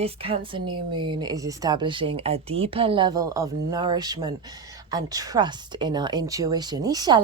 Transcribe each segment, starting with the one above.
This Cancer new moon is establishing a deeper level of nourishment and trust in our intuition. Hello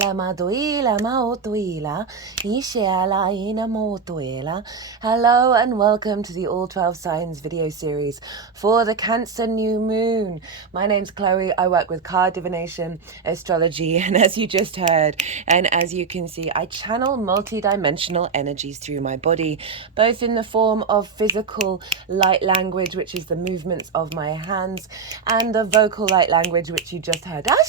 and welcome to the All 12 Signs video series for the Cancer new moon. My name's Chloe. I work with card divination, astrology, and as you just heard, and as you can see, I channel multi-dimensional energies through my body, both in the form of physical light language, which is the movements of my hands, and the vocal light language, which you just heard. For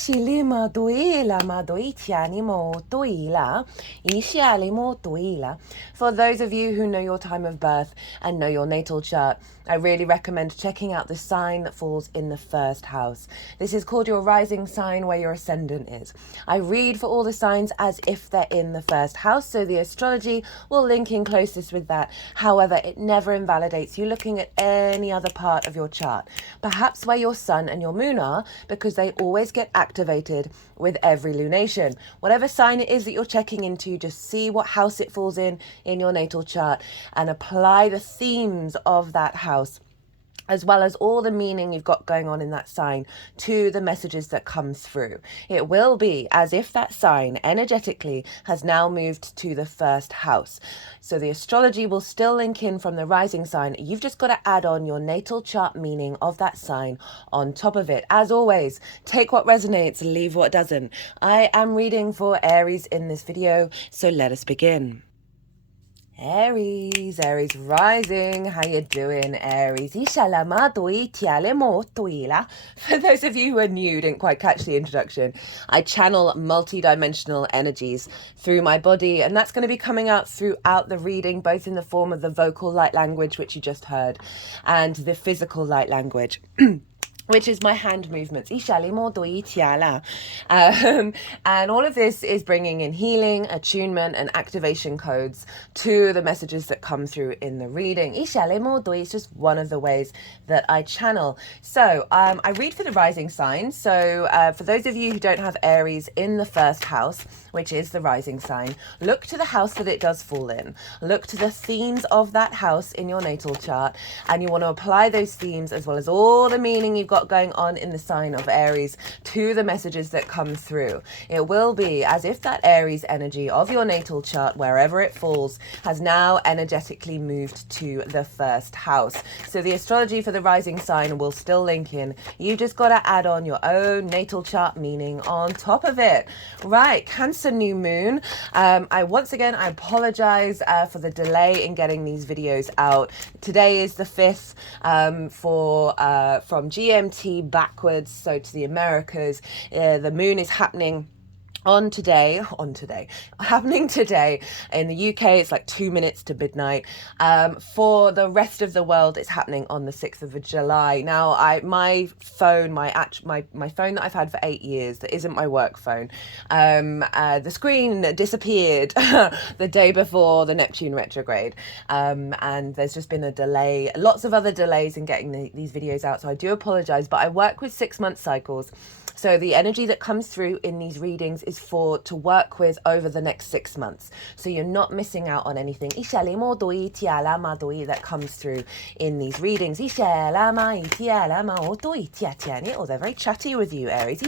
those of you who know your time of birth and know your natal chart, I really recommend checking out the sign that falls in the first house. This is called your rising sign, where your ascendant is. I read for all the signs as if they're in the first house, so the astrology will link in closest with that. However, it never invalidates you looking at any other part of your chart, perhaps where your sun and your moon are, because they always get activated with every lunation. Whatever sign it is that you're checking into, just see what house it falls in your natal chart and apply the themes of that house, as well as all the meaning you've got going on in that sign, to the messages that come through. It will be as if that sign energetically has now moved to the first house. So the astrology will still link in from the rising sign. You've just got to add on your natal chart meaning of that sign on top of it. As always, take what resonates, leave what doesn't. I am reading for Aries in this video, so let us begin. Aries rising, how you doing, Aries? For those of you who are new, didn't quite catch the introduction, I channel multi-dimensional energies through my body, and that's going to be coming out throughout the reading, both in the form of the vocal light language, which you just heard, and the physical light language. Which is my hand movements. And all of this is bringing in healing, attunement, and activation codes to the messages that come through in the reading. It's just one of the ways that I channel. So I read for the rising sign. So for those of you who don't have Aries in the first house, which is the rising sign, look to the house that it does fall in. Look to the themes of that house in your natal chart, and you want to apply those themes, as well as all the meaning you've got going on in the sign of Aries, to the messages that come through. It will be as if that Aries energy of your natal chart, wherever it falls, has now energetically moved to the first house. So the astrology for the rising sign will still link in. You just got to add on your own natal chart meaning on top of it. Right, Cancer new moon. I apologize for the delay in getting these videos out. Today is the 5th from GMT backwards, so to the Americas. The moon is happening happening today. In the UK, it's like 2 minutes to midnight. For the rest of the world, it's happening on the 6th of July. Now, my phone that I've had for 8 years, that isn't my work phone, the screen disappeared the day before the Neptune retrograde, and there's just been a delay, lots of other delays in getting these videos out, so I do apologize, but I work with 6-month cycles. So the energy that comes through in these readings is to work with over the next 6 months. So you're not missing out on anything that comes through in these readings. Oh, they're very chatty with you, Aries.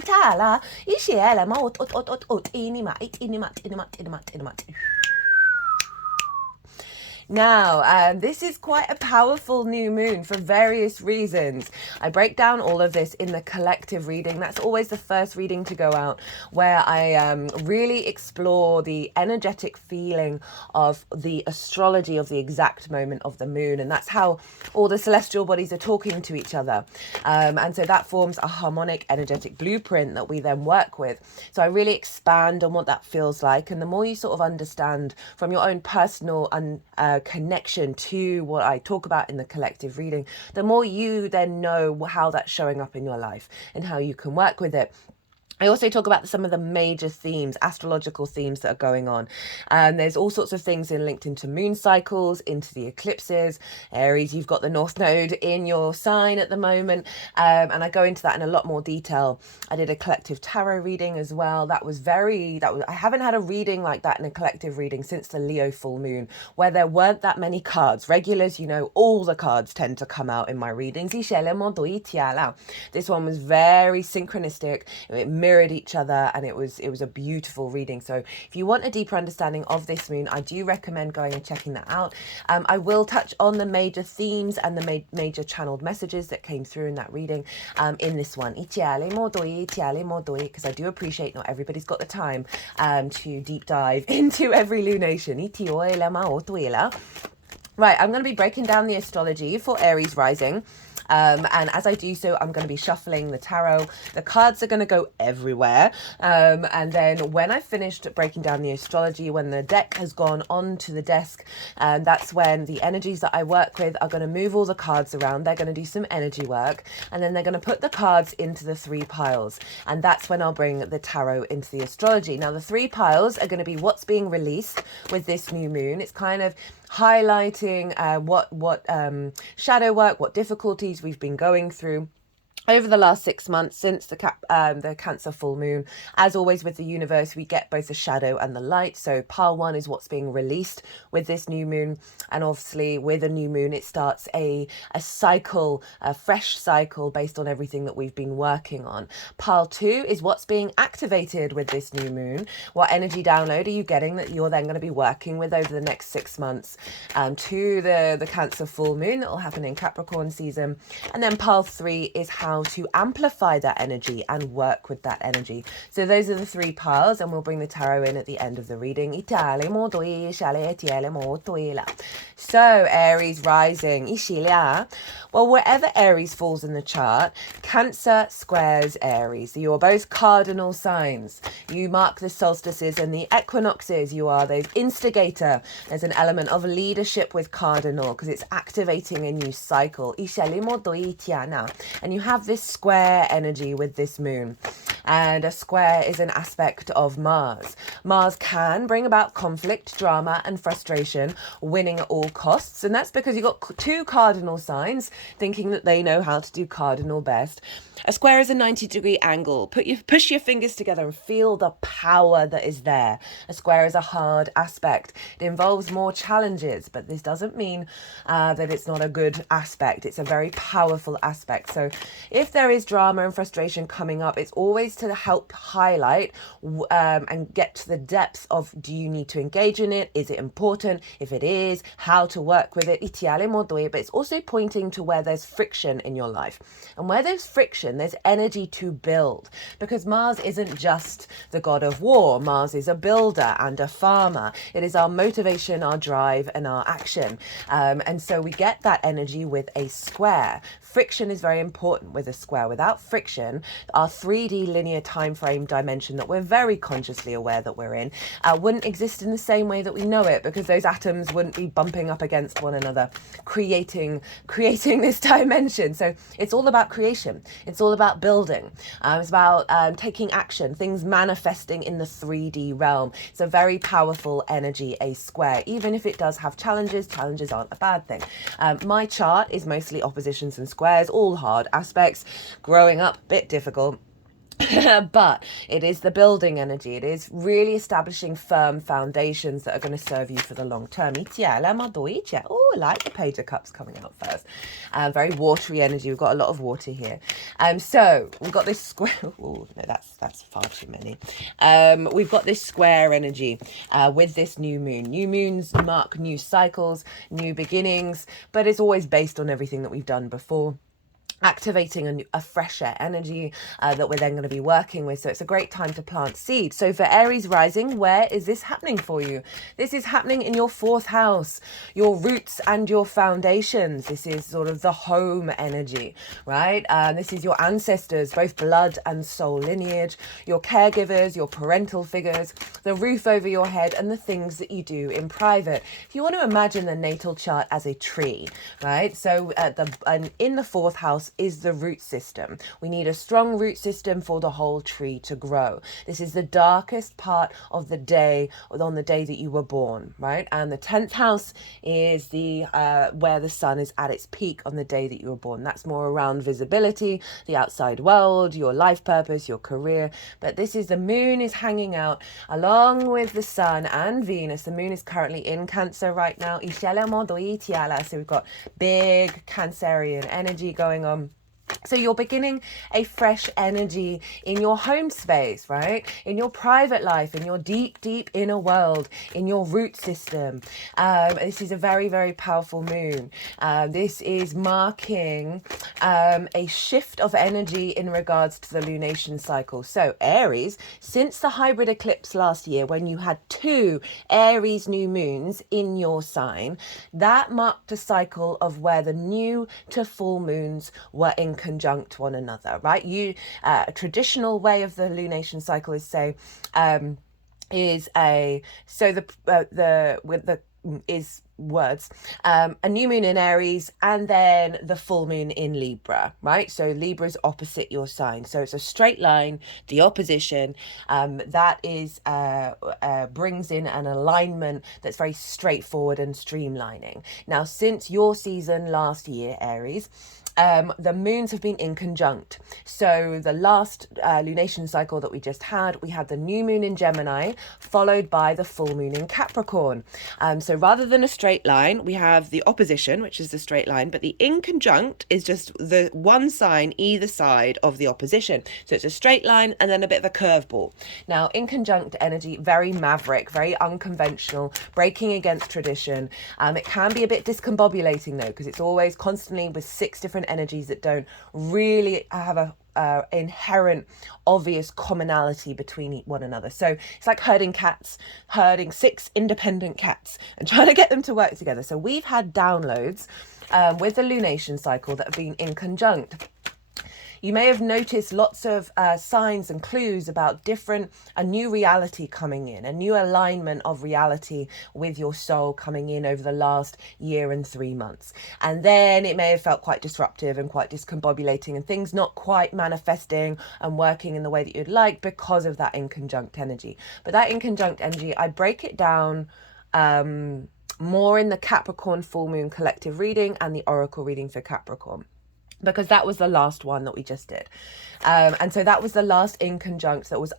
Now, this is quite a powerful new moon for various reasons. I break down all of this in the collective reading. That's always the first reading to go out, where I really explore the energetic feeling of the astrology of the exact moment of the moon. And that's how all the celestial bodies are talking to each other. And so that forms a harmonic, energetic blueprint that we then work with. So I really expand on what that feels like. And the more you sort of understand from your own personal connection to what I talk about in the collective reading, the more you then know how that's showing up in your life and how you can work with it. I also talk about some of the major themes, astrological themes that are going on. There's all sorts of things linked into moon cycles, into the eclipses. Aries, you've got the North Node in your sign at the moment. And I go into that in a lot more detail. I did a collective tarot reading as well. I haven't had a reading like that in a collective reading since the Leo full moon, where there weren't that many cards. Regulars, you know, all the cards tend to come out in my readings. This one was very synchronistic. It mirrored each other, and it was a beautiful reading. So if you want a deeper understanding of this moon, I do recommend going and checking that out. I will touch on the major themes and the major channeled messages that came through in that reading in this one, because I do appreciate not everybody's got the time to deep dive into every lunation. Right, I'm going to be breaking down the astrology for Aries rising. And as I do so, I'm going to be shuffling the tarot. The cards are going to go everywhere. And then when I've finished breaking down the astrology, when the deck has gone onto the desk, that's when the energies that I work with are going to move all the cards around. They're going to do some energy work. And then they're going to put the cards into the 3 piles. And that's when I'll bring the tarot into the astrology. Now, the 3 piles are going to be what's being released with this new moon. It's kind of highlighting what shadow work, what difficulties we've been going through over the last 6 months since the Cancer full moon. As always with the universe, we get both the shadow and the light. So pile 1 is what's being released with this new moon. And obviously with a new moon, it starts a cycle, a fresh cycle based on everything that we've been working on. Pile 2 is what's being activated with this new moon. What energy download are you getting that you're then going to be working with over the next 6 months to the Cancer full moon that will happen in Capricorn season. And then pile 3 is how to amplify that energy and work with that energy. So those are the 3 piles, and we'll bring the tarot in at the end of the reading. So Aries rising, well, wherever Aries falls in the chart, Cancer squares Aries. You are both cardinal signs. You mark the solstices and the equinoxes. You are the instigator. There's an element of leadership with cardinal because it's activating a new cycle. And you have this square energy with this moon. And a square is an aspect of Mars. Mars can bring about conflict, drama, and frustration, winning at all costs. And that's because you've got 2 cardinal signs thinking that they know how to do cardinal best. A square is a 90-degree angle. Push your fingers together and feel the power that is there. A square is a hard aspect. It involves more challenges, but this doesn't mean that it's not a good aspect. It's a very powerful aspect. So if there is drama and frustration coming up, it's always to help highlight and get to the depths of, do you need to engage in it? Is it important? If it is, how to work with it. But it's also pointing to where there's friction in your life. And where there's friction, there's energy to build, because Mars isn't just the god of war. Mars is a builder and a farmer. It is our motivation, our drive, and our action. And so we get that energy with a square. Friction is very important with a square. Without friction, our 3D linear time frame dimension that we're very consciously aware that we're in wouldn't exist in the same way that we know it, because those atoms wouldn't be bumping up against one another, creating this dimension. So it's all about creation. It's all about building. It's about taking action, things manifesting in the 3D realm. It's a very powerful energy, a square. Even if it does have challenges, challenges aren't a bad thing. My chart is mostly oppositions and squares, all hard aspects. Growing up, bit difficult. But it is the building energy. It is really establishing firm foundations that are going to serve you for the long term. Oh, I like the Page of Cups coming out first. Very watery energy. We've got a lot of water here. So we've got this square. Oh, no, that's far too many. We've got this square energy with this new moon. New moons mark new cycles, new beginnings, but it's always based on everything that we've done before, activating a fresher energy that we're then going to be working with. So it's a great time to plant seeds. So for Aries rising, where is this happening for you? This is happening in your 4th house, your roots and your foundations. This is sort of the home energy, right? This is your ancestors, both blood and soul lineage, your caregivers, your parental figures, the roof over your head, and the things that you do in private. If you want to imagine the natal chart as a tree, right? So in the 4th house house is the root system. We need a strong root system for the whole tree to grow. This is the darkest part of the day, on the day that you were born, right? And the 10th house is the where the sun is at its peak on the day that you were born. That's more around visibility, the outside world, your life purpose, your career. But this is the moon is hanging out along with the sun and Venus. The moon is currently in Cancer right now. So we've got big Cancerian energy going on. So you're beginning a fresh energy in your home space, right? In your private life, in your deep, deep inner world, in your root system. This is a very, very powerful moon. This is marking a shift of energy in regards to the lunation cycle. So Aries, since the hybrid eclipse last year, when you had 2 Aries new moons in your sign, that marked a cycle of where the new to full moons were in conjunct one another, right? A traditional way of the lunation cycle is a new moon in Aries and then the full moon in Libra, right? So Libra is opposite your sign, so it's a straight line. The opposition that is brings in an alignment that's very straightforward and streamlining. Now, since your season last year, Aries, the moons have been in conjunct. So the last lunation cycle that we just had, we had the new moon in Gemini followed by the full moon in Capricorn. So rather than a straight line, we have the opposition, which is the straight line, but the in conjunct is just the one sign either side of the opposition. So it's a straight line and then a bit of a curveball. Now, in conjunct energy, very maverick, very unconventional, breaking against tradition. It can be a bit discombobulating though, because it's always constantly with 6 different energies that don't really have a inherent obvious commonality between one another. So it's like herding 6 independent cats and trying to get them to work together. So we've had downloads with the lunation cycle that have been in conjunct. You may have noticed lots of signs and clues about a new reality coming in, a new alignment of reality with your soul coming in over the last year and 3 months. And then it may have felt quite disruptive and quite discombobulating and things not quite manifesting and working in the way that you'd like because of that inconjunct energy. But that inconjunct energy, I break it down more in the Capricorn full moon collective reading and the oracle reading for Capricorn, because that was the last one that we just did. And so that was the last in conjunct that was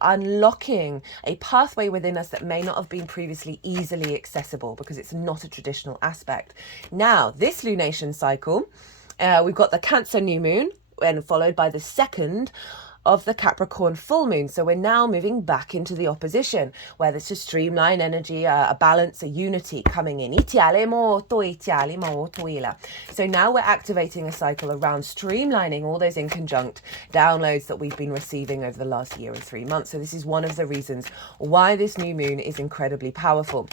unlocking a pathway within us that may not have been previously easily accessible because it's not a traditional aspect. Now, this lunation cycle, we've got the Cancer new moon and followed by the second of the Capricorn full moon. So we're now moving back into the opposition, where there's a streamline energy, a balance, a unity coming in. So now we're activating a cycle around streamlining all those in conjunct downloads that we've been receiving over the last year and 3 months. So this is one of the reasons why this new moon is incredibly powerful.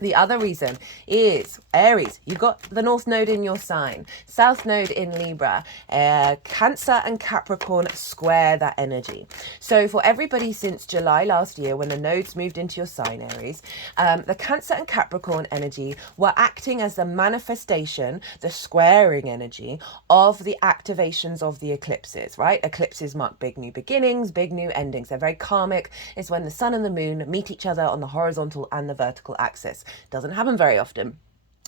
The other reason is Aries, you've got the North Node in your sign, South Node in Libra, Cancer and Capricorn square that energy. So for everybody since July last year, when the nodes moved into your sign, Aries, the Cancer and Capricorn energy were acting as the manifestation, the squaring energy of the activations of the eclipses, right? Eclipses mark big new beginnings, big new endings. They're very karmic. It's when the sun and the moon meet each other on the horizontal and the vertical axis. Doesn't happen very often.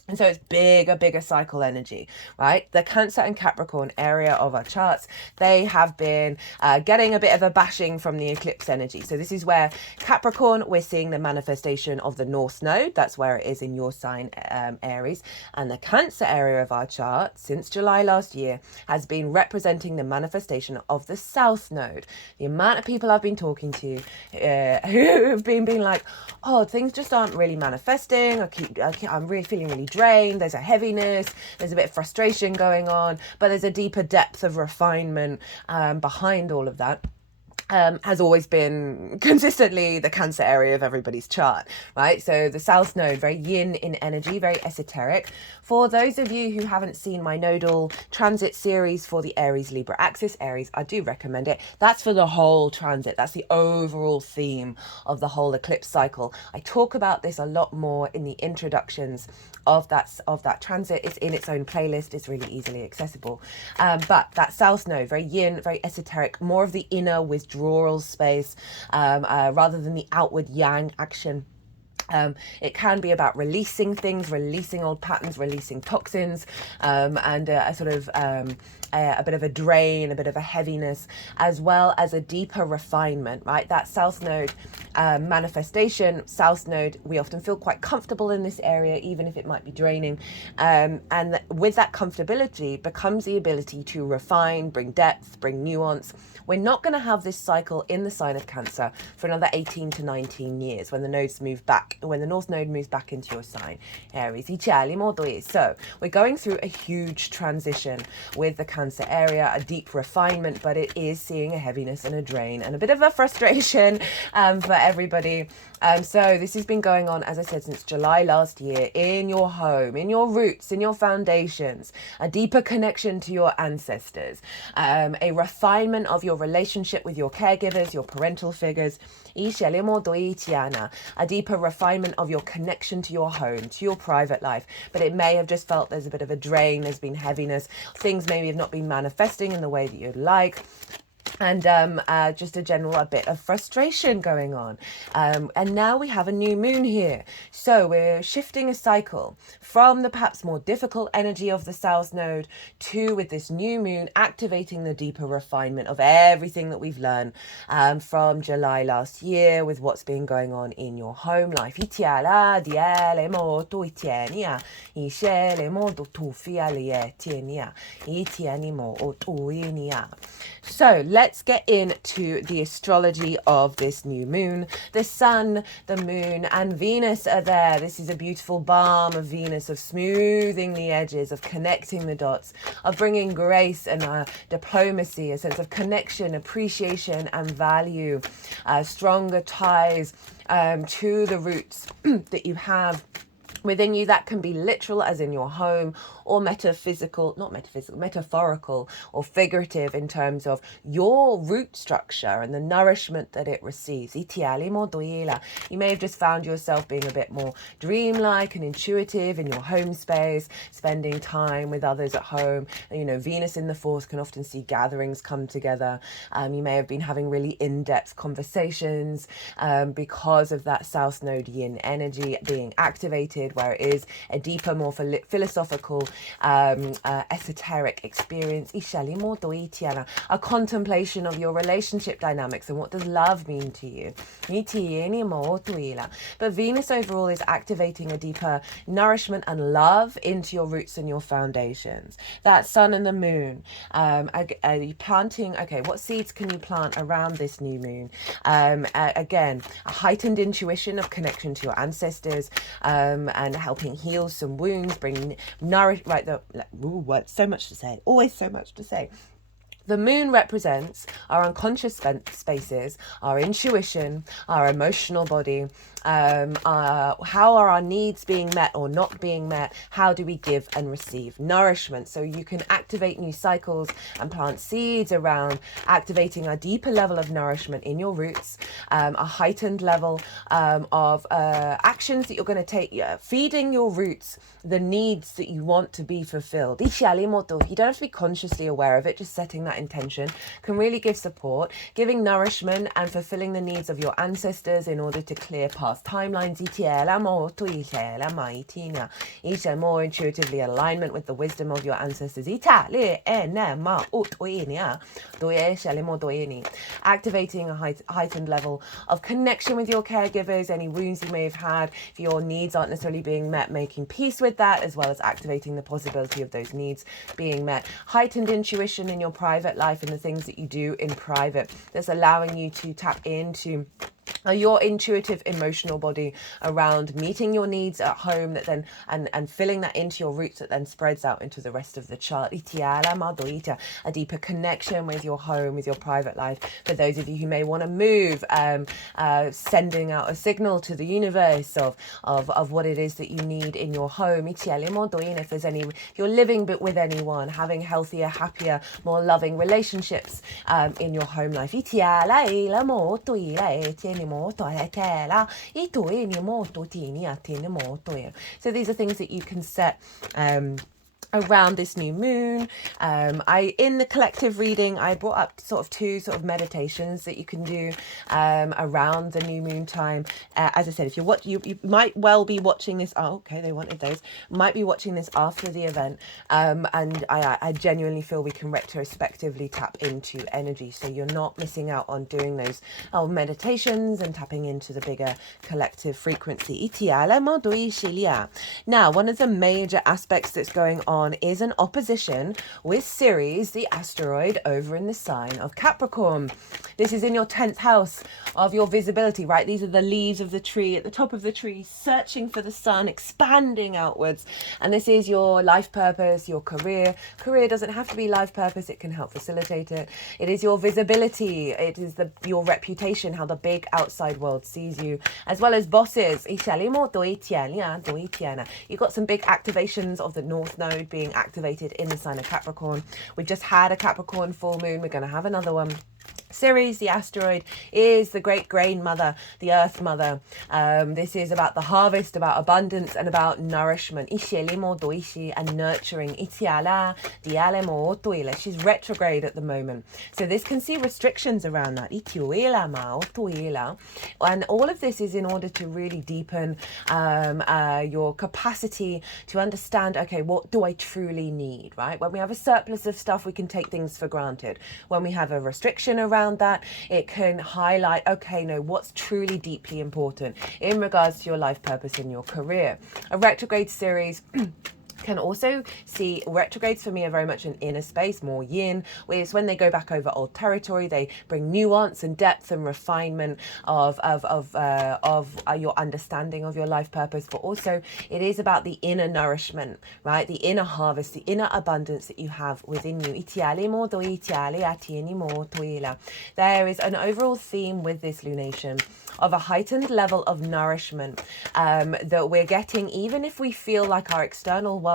And so it's a bigger cycle energy, right? The Cancer and Capricorn area of our charts, they have been getting a bit of a bashing from the eclipse energy. So this is where Capricorn, we're seeing the manifestation of the North Node. That's where it is in your sign, Aries. And the Cancer area of our chart, since July last year, has been representing the manifestation of the South Node. The amount of people I've been talking to who have been like, oh, things just aren't really manifesting. I'm really feeling really drained. There's a heaviness. There's a bit of frustration going on, but there's a deeper depth of refinement behind all of that. has always been consistently the Cancer area of everybody's chart, right? So the South Node, very yin in energy, very esoteric. For those of you who haven't seen my nodal transit series for the Aries Libra axis, Aries, I do recommend it. That's for the whole transit. That's the overall theme of the whole eclipse cycle. I talk about this a lot more in the introductions of that transit. It's in its own playlist. It's really easily accessible. But that South Node, very yin, very esoteric, more of the inner withdrawal space rather than the outward yang action. It can be about releasing things, releasing old patterns, releasing toxins, and a sort of a bit of a drain, a bit of a heaviness, as well as a deeper refinement, right? That South Node manifestation, South Node, we often feel quite comfortable in this area, even if it might be draining. And with that comfortability becomes the ability to refine, bring depth, bring nuance. We're not going to have this cycle in the sign of Cancer for another 18 to 19 years when the nodes move back, when the North Node moves back into your sign, Aries. So we're going through a huge transition with the Cancer area, a deep refinement, but it is seeing a heaviness and a drain and a bit of a frustration for everybody. So this has been going on, as I said, since July last year, in your home, in your roots, in your foundations, a deeper connection to your ancestors, a refinement of your relationship with your caregivers, your parental figures, a deeper refinement of your connection to your home, to your private life. But it may have just felt there's a bit of a drain, there's been heaviness, things maybe have not been manifesting in the way that you'd like. And just a bit of frustration going on. And now we have a new moon here. So we're shifting a cycle from the perhaps more difficult energy of the South Node to, with this new moon, activating the deeper refinement of everything that we've learned from July last year with what's been going on in your home life. So let's get into the astrology of this new moon. The sun, the moon, and Venus are there. This is a beautiful balm of Venus, of smoothing the edges, of connecting the dots, of bringing grace and diplomacy, a sense of connection, appreciation, and value, stronger ties to the roots that you have within you. That can be literal, as in your home, or metaphorical or figurative in terms of your root structure and the nourishment that it receives. You may have just found yourself being a bit more dreamlike and intuitive in your home space, spending time with others at home. Venus in the fourth can often see gatherings come together. You may have been having really in-depth conversations because of that South Node yin energy being activated, where it is a deeper, more philosophical, esoteric experience, a contemplation of your relationship dynamics and what does love mean to you. But Venus overall is activating a deeper nourishment and love into your roots and your foundations. That sun and the moon, are you planting, what seeds can you plant around this new moon? Again, a heightened intuition of connection to your ancestors, and helping heal some wounds, bring so much to say, always so much to say. The moon represents our unconscious spaces, our intuition, our emotional body. How are our needs being met or not being met? How do we give and receive nourishment? So you can activate new cycles and plant seeds around activating a deeper level of nourishment in your roots, a heightened level of actions that you're going to take, feeding your roots the needs that you want to be fulfilled. You don't have to be consciously aware of it, just setting that intention can really give support, giving nourishment and fulfilling the needs of your ancestors in order to clear past timelines. More intuitively alignment with the wisdom of your ancestors. Activating a heightened level of connection with your caregivers, any wounds you may have had, if your needs aren't necessarily being met, making peace with that, as well as activating the possibility of those needs being met. Heightened intuition in your private life and the things that you do in private, that's allowing you to tap into your intuitive emotional body around meeting your needs at home, that then and filling that into your roots, that then spreads out into the rest of the chart. A deeper connection with your home, with your private life. For those of you who may want to move, sending out a signal to the universe of what it is that you need in your home. If there's any, if you're living with anyone, having healthier, happier, more loving relationships in your home life. So these are things that you can set around this new moon. In the collective reading, I brought up sort of two sort of meditations that you can do around the new moon time. As I said, if you might well be watching this. Oh, okay, they wanted those. Might be watching this after the event, and I genuinely feel we can retrospectively tap into energy, so you're not missing out on doing those meditations and tapping into the bigger collective frequency. Now, one of the major aspects that's going on is an opposition with Ceres, the asteroid, over in the sign of Capricorn. This is in your 10th house of your visibility, right? These are the leaves of the tree, at the top of the tree, searching for the sun, expanding outwards. And this is your life purpose, your career. Career doesn't have to be life purpose. It can help facilitate it. It is your visibility. It is your reputation, how the big outside world sees you, as well as bosses. You've got some big activations of the North Node being activated in the sign of Capricorn. We've just had a Capricorn full moon. We're going to have another one. Ceres, the asteroid, is the great grain mother, the earth mother. This is about the harvest, about abundance, and about nourishment. And nurturing. She's retrograde at the moment. So this can see restrictions around that. And all of this is in order to really deepen your capacity to understand, okay, what do I truly need, right? When we have a surplus of stuff, we can take things for granted. When we have a restriction around that, it can highlight, okay, no, what's truly deeply important in regards to your life purpose in your career. A retrograde Ceres can also see retrogrades for me are very much an inner space, more yin. It's when they go back over old territory, they bring nuance and depth and refinement of your understanding of your life purpose. But also it is about the inner nourishment, right? The inner harvest, the inner abundance that you have within you. There is an overall theme with this lunation of a heightened level of nourishment that we're getting, even if we feel like our external world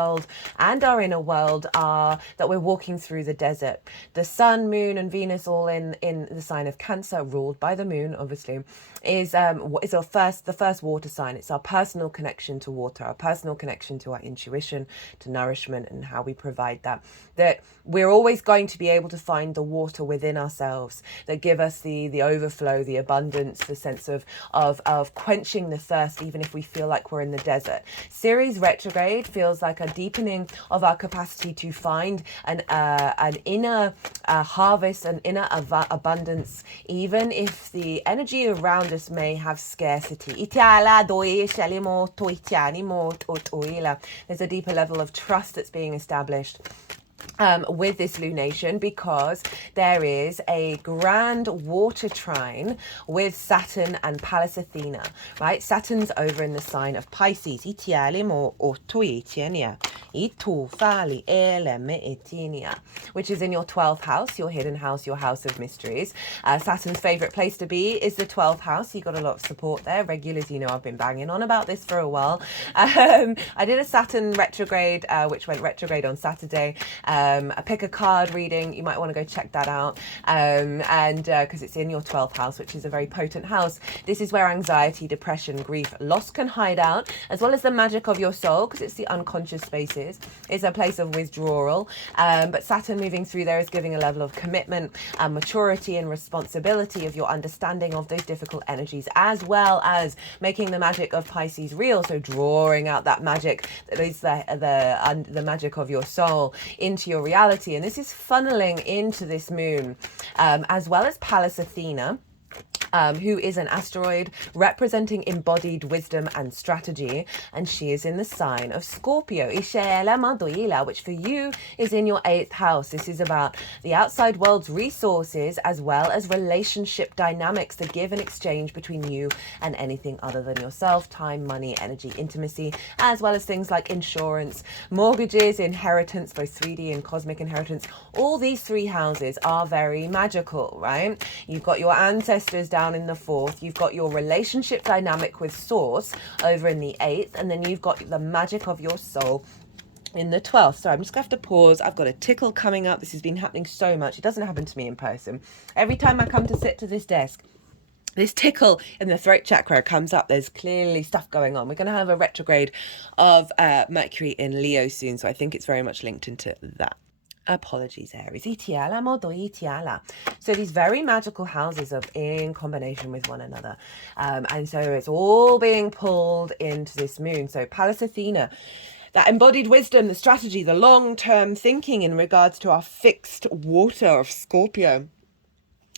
and our inner world are that we're walking through the desert. The sun, moon, and Venus, all in the sign of Cancer, ruled by the moon, obviously, is the first water sign. It's our personal connection to water, our personal connection to our intuition, to nourishment, and how we provide that. That we're always going to be able to find the water within ourselves that give us the overflow, the abundance, the sense of quenching the thirst, even if we feel like we're in the desert. Ceres retrograde feels like a deepening of our capacity to find an inner harvest, an inner abundance, even if the energy around us may have scarcity. There's a deeper level of trust that's being established with this lunation, because there is a grand water trine with Saturn and Pallas Athena, right? Saturn's over in the sign of Pisces, which is in your 12th house, your hidden house, your house of mysteries. Saturn's favorite place to be is the 12th house. You got a lot of support there. Regulars, you know, I've been banging on about this for a while. I did a Saturn retrograde, which went retrograde on Saturday. A pick a card reading, you might want to go check that out, and because it's in your 12th house, which is a very potent house. This is where anxiety, depression, grief, loss can hide out, as well as the magic of your soul, because it's the unconscious spaces. It's a place of withdrawal, but Saturn moving through there is giving a level of commitment and maturity and responsibility of your understanding of those difficult energies, as well as making the magic of Pisces real, so drawing out that magic that is the magic of your soul into your reality. And this is funneling into this moon, as well as Pallas Athena. who is an asteroid representing embodied wisdom and strategy, and she is in the sign of Scorpio, which for you is in your 8th house. This is about the outside world's resources as well as relationship dynamics, the give and exchange between you and anything other than yourself, time, money, energy, intimacy, as well as things like insurance, mortgages, inheritance, both 3D and cosmic inheritance. All these 3 houses are very magical, right? You've got your ancestors down in the 4th, you've got your relationship dynamic with source over in the 8th, and then you've got the magic of your soul in the 12th. So I'm just gonna have to pause. I've got a tickle coming up. This has been happening so much. It doesn't happen to me in person. Every time I come to sit to this desk, this tickle in the throat chakra comes up. There's clearly stuff going on. We're going to have a retrograde of Mercury in Leo soon, so I think it's very much linked into that. Apologies, Aries. So these very magical houses are in combination with one another. And so it's all being pulled into this moon. So Pallas Athena, that embodied wisdom, the strategy, the long-term thinking in regards to our fixed water of Scorpio,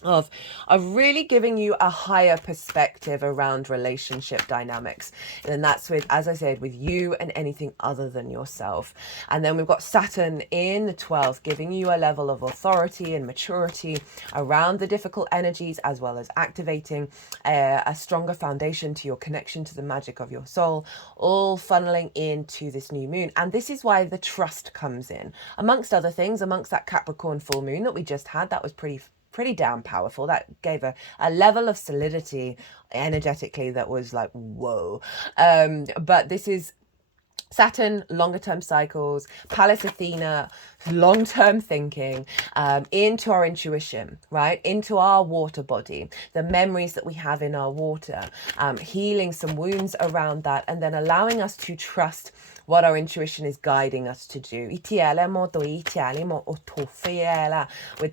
of really giving you a higher perspective around relationship dynamics. And that's with, as I said, with you and anything other than yourself. And then we've got Saturn in the 12th, giving you a level of authority and maturity around the difficult energies, as well as activating a stronger foundation to your connection to the magic of your soul, all funneling into this new moon. And this is why the trust comes in, amongst other things, amongst that Capricorn full moon that we just had. That was pretty damn powerful. That gave a level of solidity energetically that was like, whoa. But this is Saturn, longer term cycles, Pallas Athena, long term thinking, into our intuition, right? Into our water body, the memories that we have in our water, healing some wounds around that, and then allowing us to trust what our intuition is guiding us to do. With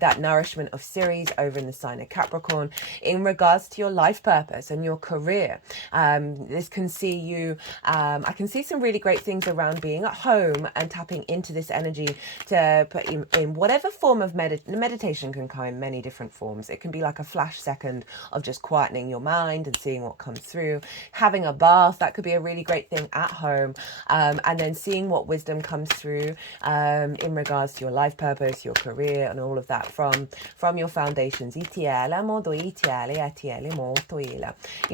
that nourishment of Ceres over in the sign of Capricorn in regards to your life purpose and your career. This can see you, I can see some really great things around being at home and tapping into this energy to put in whatever form of meditation. Can come in many different forms. It can be like a flash second of just quietening your mind and seeing what comes through. Having a bath, that could be a really great thing at home. And then seeing what wisdom comes through in regards to your life purpose, your career, and all of that from your foundations. You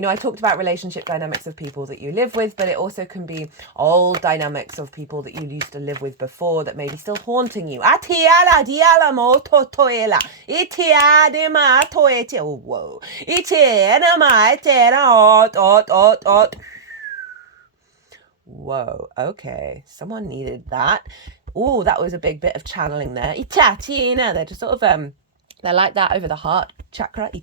know, I talked about relationship dynamics of people that you live with, but it also can be old dynamics of people that you used to live with before that may be still haunting you. Oh, whoa. Whoa, okay. Someone needed that. Oh, that was a big bit of channeling there. They're just sort of they're like that over the heart chakra. They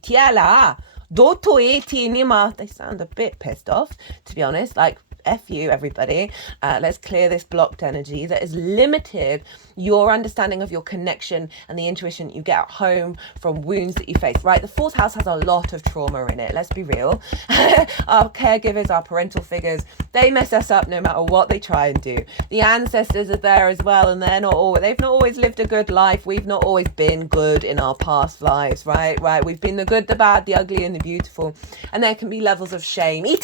sound a bit pissed off, to be honest. Like, F you, everybody. Let's clear this blocked energy that has limited your understanding of your connection and the intuition you get at home from wounds that you face, right? The 4th house has a lot of trauma in it. Let's be real. Our caregivers, our parental figures, they mess us up no matter what they try and do. The ancestors are there as well, and they've not always lived a good life. We've not always been good in our past lives, right? We've been the good, the bad, the ugly, and the beautiful. And there can be levels of shame. I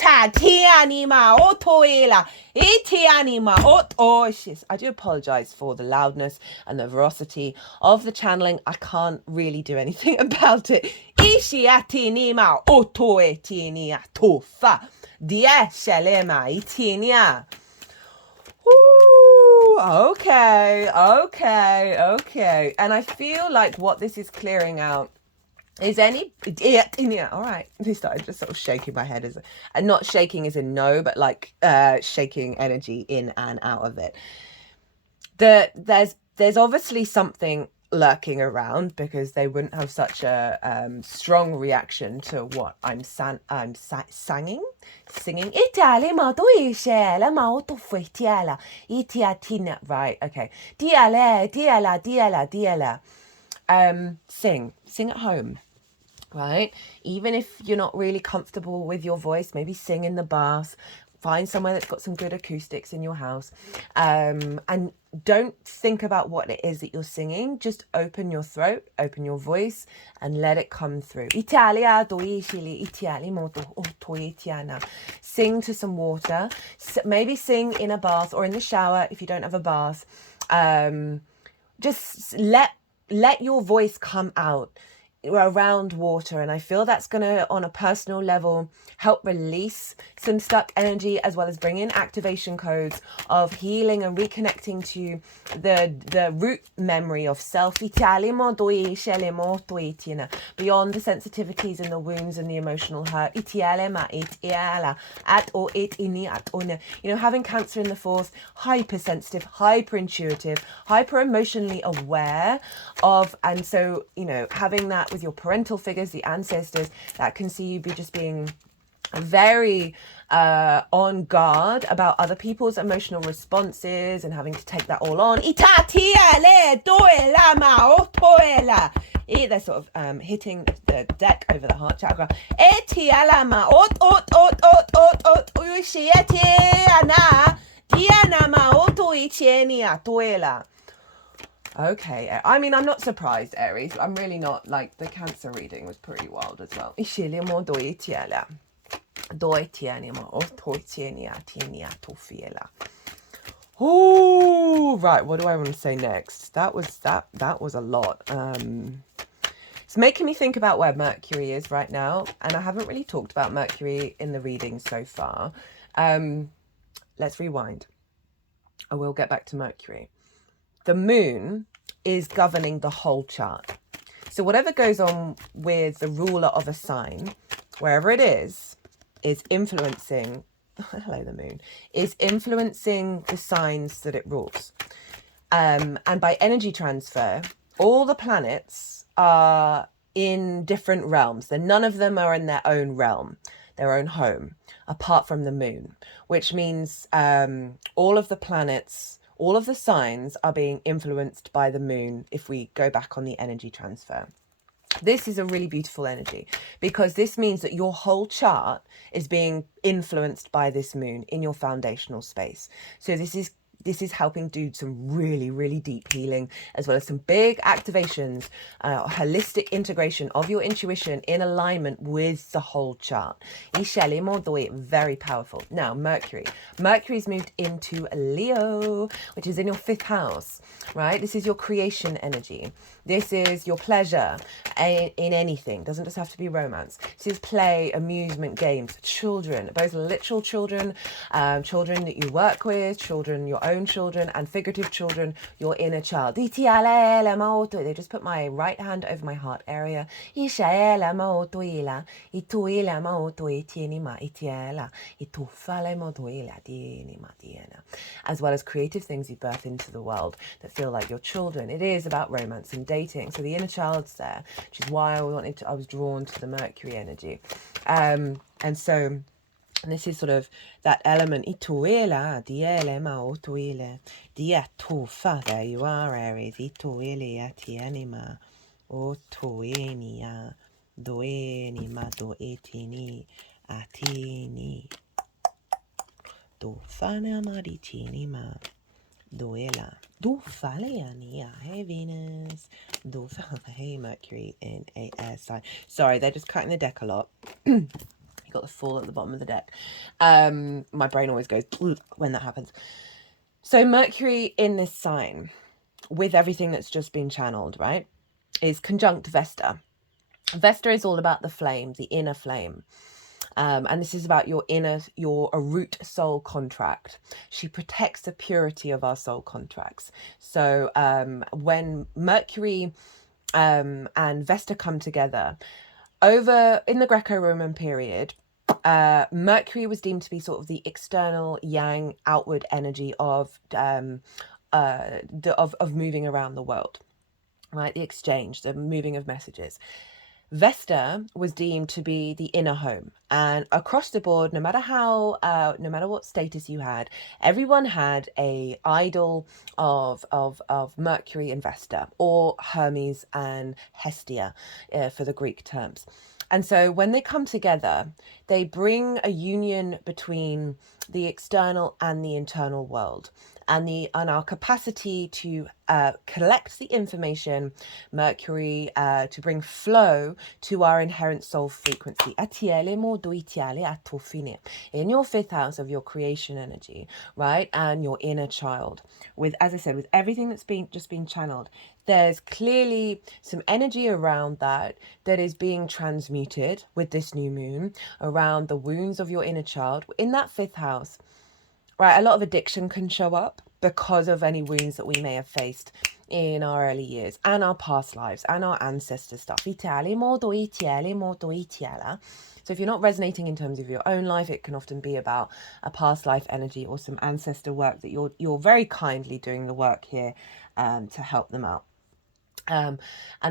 do apologize for the loudness and the veracity of the channeling. I can't really do anything about it. Ooh, okay. And I feel like what this is clearing out is any all right. He started just sort of shaking my head, and not shaking as in no, but like shaking energy in and out of it. There's obviously something lurking around, because they wouldn't have such a strong reaction to what I'm singing. Right, okay. Sing at home. Right? Even if you're not really comfortable with your voice, maybe sing in the bath, Find somewhere that's got some good acoustics in your house. And don't think about what it is that you're singing. Just open your throat, open your voice, and let it come through. Sing to some water. Maybe sing in a bath or in the shower if you don't have a bath. Just let your voice come out around water, and I feel that's going to, on a personal level, help release some stuck energy, as well as bring in activation codes of healing and reconnecting to the root memory of self, beyond the sensitivities and the wounds and the emotional hurt. Having Cancer in the fourth, hypersensitive, hyper intuitive, hyper emotionally aware of, and so having that with your parental figures, the ancestors, that can see you be just being very on guard about other people's emotional responses and having to take that all on. They're sort of hitting the deck over the heart chakra. Okay, I mean, I'm not surprised, Aries. I'm really not. Like, the Cancer reading was pretty wild as well. Oh, right. What do I want to say next? That was a lot. It's making me think about where Mercury is right now, and I haven't really talked about Mercury in the reading so far. Let's rewind. I will get back to Mercury. The moon is governing the whole chart. So whatever goes on with the ruler of a sign, wherever it is influencing, hello the moon, is influencing the signs that it rules. And by energy transfer, all the planets are in different realms. None of them are in their own realm, their own home, apart from the moon, which means all of the planets, all of the signs are being influenced by the moon if we go back on the energy transfer. This is a really beautiful energy because this means that your whole chart is being influenced by this moon in your foundational space. So this is helping do some really, really deep healing, as well as some big activations, holistic integration of your intuition in alignment with the whole chart. Very powerful. Now, Mercury's moved into Leo, which is in your fifth house, right? This is your creation energy. This is your pleasure in anything. Doesn't just have to be romance. This is play, amusement, games, children, both literal children, children that you work with, children, your own children, and figurative children, your inner child. They just put my right hand over my heart area. As well as creative things you birth into the world that feel like your children. It is about romance and dating. So the inner child's there, which is why I was drawn to the Mercury energy. And this is sort of that element. There you are, Aries. Hey Venus. Hey Mercury in a air sign. Sorry, they're just cutting the deck a lot. You got the Fool at the bottom of the deck. My brain always goes when that happens. So Mercury in this sign, with everything that's just been channeled, right, is conjunct Vesta. Vesta is all about the flame, the inner flame. And this is about your root soul contract. She protects the purity of our soul contracts. So when Mercury and Vesta come together, over in the Greco-Roman period, Mercury was deemed to be sort of the external yang, outward energy of moving around the world, right? The exchange, the moving of messages. Vesta was deemed to be the inner home, and across the board, no matter what status you had, everyone had a idol of Mercury and Vesta, or Hermes and Hestia for the Greek terms. And so when they come together, they bring a union between the external and the internal world, and our capacity to collect the information, Mercury, to bring flow to our inherent soul frequency. In your fifth house of your creation energy, right? And your inner child. With, as I said, with everything that's just been channeled, there's clearly some energy around that is being transmuted with this new moon around the wounds of your inner child. In that fifth house, right, a lot of addiction can show up because of any wounds that we may have faced in our early years and our past lives and our ancestor stuff. So if you're not resonating in terms of your own life, it can often be about a past life energy or some ancestor work that you're very kindly doing the work here to help them out. And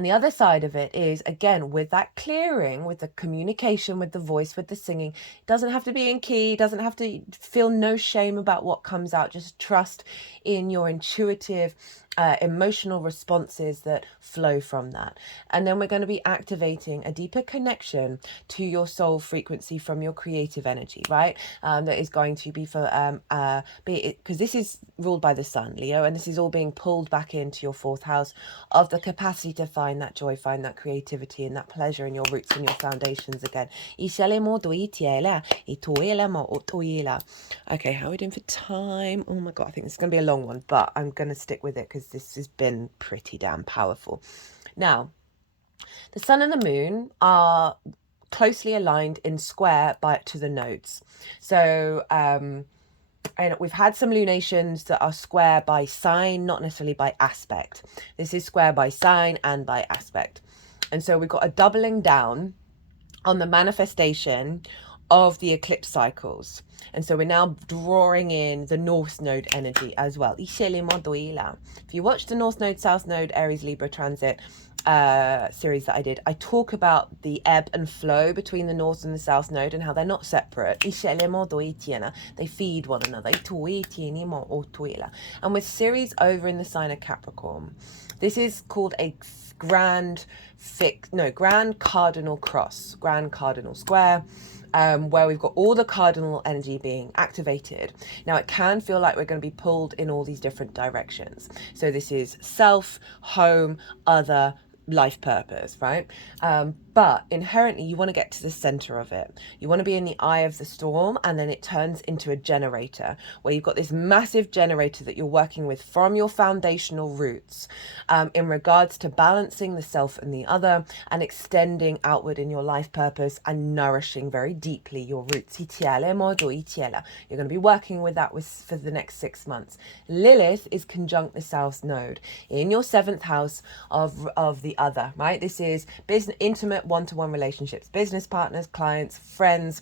the other side of it is, again, with that clearing, with the communication, with the voice, with the singing, it doesn't have to be in key, doesn't have to feel no shame about what comes out. Just trust in your intuitive, emotional responses that flow from that. And then we're going to be activating a deeper connection to your soul frequency from your creative energy, right? That is going to be for, because this is ruled by the sun, Leo, and this is all being pulled back into your fourth house of the capacity to find that joy, find that creativity and that pleasure in your roots and your foundations again. Okay, how are we doing for time? Oh my God, I think this is going to be a long one, but I'm going to stick with it because this has been pretty damn powerful. Now, the sun and the moon are closely aligned in square to the nodes. So, and we've had some lunations that are square by sign, not necessarily by aspect. This is square by sign and by aspect. And so we've got a doubling down on the manifestation of the eclipse cycles. And so we're now drawing in the North Node energy as well. If you watch the North Node, South Node, Aries, Libra transit series that I did, I talk about the ebb and flow between the North and the South Node and how they're not separate. They feed one another. And with Ceres over in the sign of Capricorn, this is called a grand cardinal cross, grand cardinal square, where we've got all the cardinal energy being activated. Now, it can feel like we're going to be pulled in all these different directions. So this is self, home, other, life purpose, right? But inherently you want to get to the center of it. You want to be in the eye of the storm, and then it turns into a generator where you've got this massive generator that you're working with from your foundational roots, in regards to balancing the self and the other and extending outward in your life purpose and nourishing very deeply your roots. You're going to be working with that for the next 6 months. Lilith is conjunct the South Node in your 7th house of the other, right? This is business, intimate one-to-one relationships, business partners, clients, friends,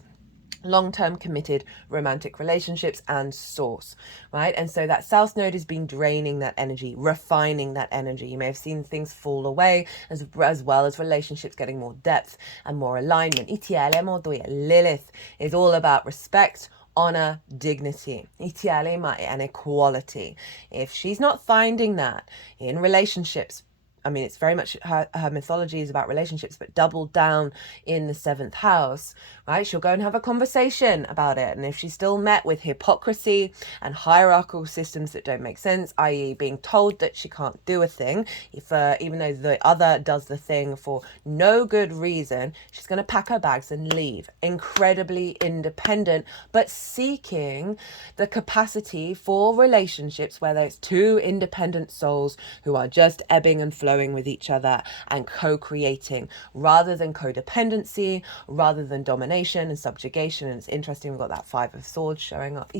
long-term committed romantic relationships, and source, right? And so that South Node has been draining that energy, refining that energy. You may have seen things fall away as well as relationships getting more depth and more alignment. Lilith is all about respect, honor, dignity, and equality. If she's not finding that in relationships, I mean, it's very much her mythology is about relationships, but doubled down in the 7th house, right? She'll go and have a conversation about it. And if she's still met with hypocrisy and hierarchical systems that don't make sense, i.e. being told that she can't do a thing, even though the other does the thing for no good reason, she's going to pack her bags and leave. Incredibly independent, but seeking the capacity for relationships where there's two independent souls who are just ebbing and flowing with each other and co-creating, rather than codependency, rather than domination and subjugation. And it's interesting, we've got that 5 of Swords showing up.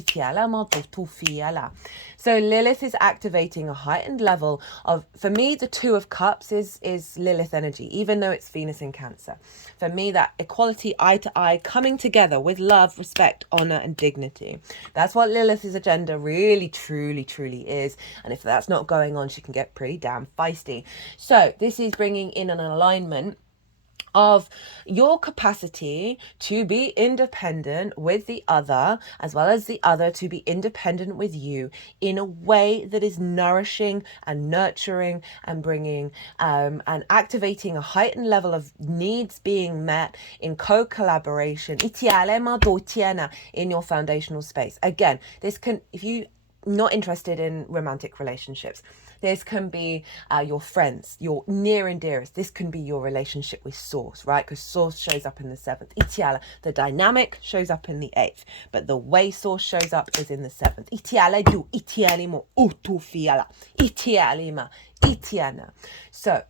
So Lilith is activating a heightened level of, for me, the 2 of Cups is Lilith energy, even though it's Venus in Cancer. For me, that equality, eye to eye, coming together with love, respect, honor, and dignity. That's what Lilith's agenda really, truly, truly is. And if that's not going on, she can get pretty damn feisty. So this is bringing in an alignment of your capacity to be independent with the other, as well as the other to be independent with you in a way that is nourishing and nurturing and bringing and activating a heightened level of needs being met in co-collaboration in your foundational space. Again, this can, if you not interested in romantic relationships, this can be your friends, your near and dearest. This can be your relationship with Source, right? Because Source shows up in the 7th. Itiala, the dynamic shows up in the 8th, but the way Source shows up is in the 7th. Itiala du itialimo utufiala. Itialima itiana. So,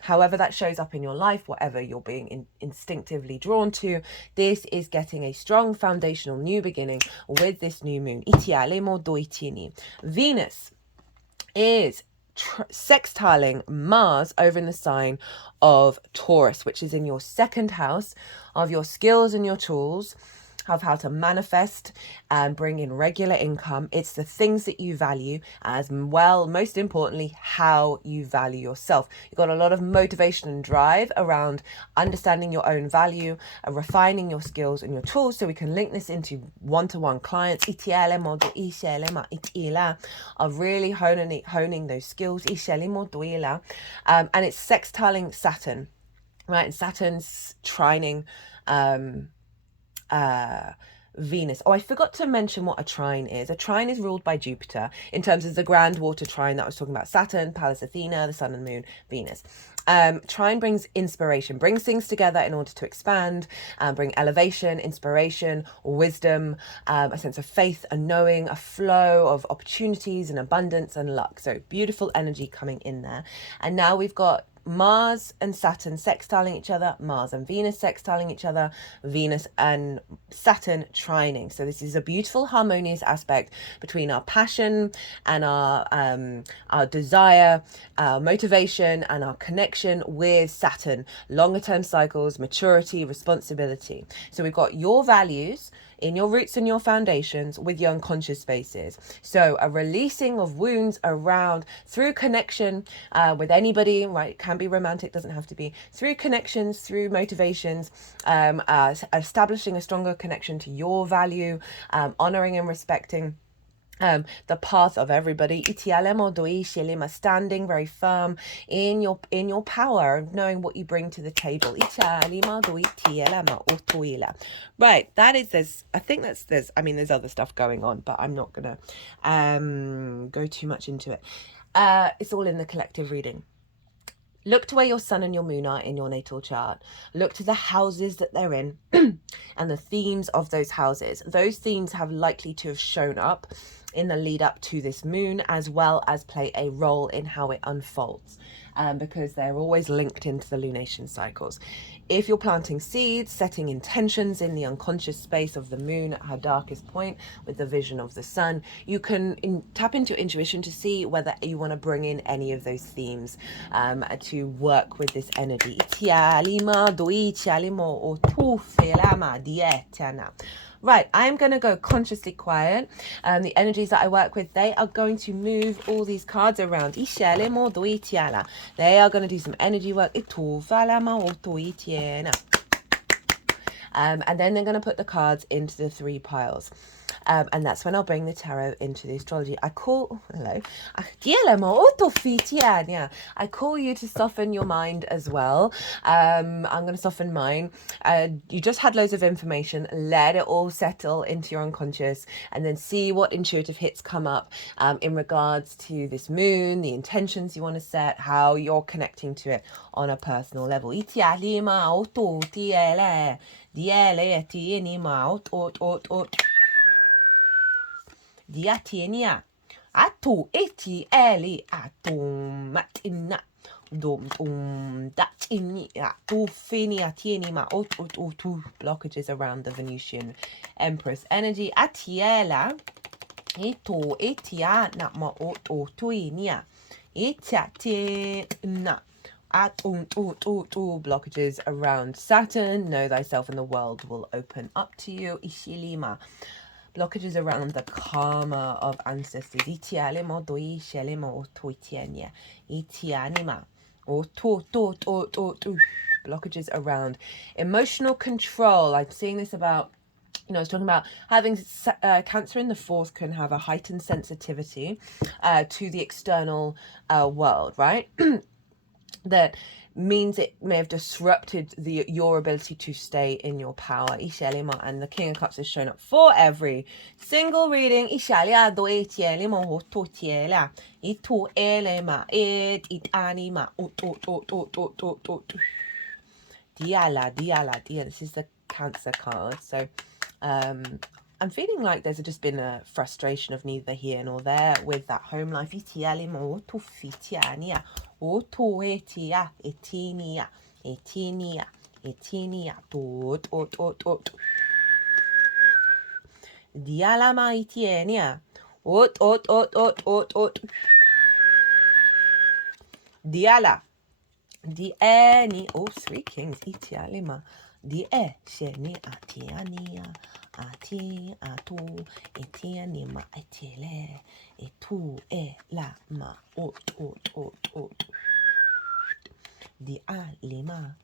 however that shows up in your life, whatever you're being instinctively drawn to, this is getting a strong foundational new beginning with this new moon. Itialemo doitini. Venus is sextiling Mars over in the sign of Taurus, which is in your 2nd house of your skills and your tools, of how to manifest and bring in regular income. It's the things that you value, as well, most importantly, how you value yourself. You've got a lot of motivation and drive around understanding your own value and refining your skills and your tools, so we can link this into one-to-one clients of really honing those skills. And it's sextiling Saturn, right? And Saturn's trining Venus. Oh, I forgot to mention what a trine is. A trine is ruled by Jupiter in terms of the grand water trine that I was talking about. Saturn, Pallas Athena, the sun and moon, Venus. Trine brings inspiration, brings things together in order to expand, bring elevation, inspiration, wisdom, a sense of faith and knowing, a flow of opportunities and abundance and luck. So beautiful energy coming in there. And now we've got Mars and Saturn sextiling each other, Mars and Venus sextiling each other, Venus and Saturn trining. So this is a beautiful harmonious aspect between our passion and our desire, our motivation and our connection with Saturn, longer term cycles, maturity, responsibility. So we've got your values in your roots and your foundations with your unconscious spaces. So a releasing of wounds around through connection with anybody, right? It can be romantic, doesn't have to be, through connections, through motivations, establishing a stronger connection to your value, honoring and respecting the path of everybody. Standing very firm in your power, knowing what you bring to the table. Right, that is this. I think there's other stuff going on, but I'm not gonna go too much into it. It's all in the collective reading. Look to where your sun and your moon are in your natal chart. Look to the houses that they're in and the themes of those houses. Those themes have likely to have shown up in the lead up to this moon, as well as play a role in how it unfolds, because they're always linked into the lunation cycles. If you're planting seeds, setting intentions in the unconscious space of the moon at her darkest point with the vision of the sun, you can tap into your intuition to see whether you want to bring in any of those themes to work with this energy. Right, I'm going to go consciously quiet. The energies that I work with, they are going to move all these cards around. They are going to do some energy work. And then they're going to put the cards into the 3 piles. And that's when I'll bring the tarot into the astrology. I call you to soften your mind as well. I'm going to soften mine. You just had loads of information. Let it all settle into your unconscious, and then see what intuitive hits come up in regards to this moon, the intentions you want to set, how you're connecting to it on a personal level. Diatienia atu eti eli atum matina dum datini atu finia tieni ma tu blockages around the Venusian Empress energy atiela eto etia na ma tuinia etiatina blockages around Saturn. Know thyself and the world will open up to you. Ishilima. Blockages around the karma of ancestors. Itialemo doi shelemo toitienia. Itianima. blockages around emotional control. I'm seeing this about, I was talking about having Cancer in the 4th can have a heightened sensitivity to the external world, right? That means it may have disrupted your ability to stay in your power. And the King of Cups is shown up for every single reading. This is the Cancer card. So I'm feeling like there's just been a frustration of neither here nor there with that home life. Diala. Di eni, 3 kings, itialima. Di sheni atiania, ati atu, etianima, etile, etu la ma, ot. Di alima,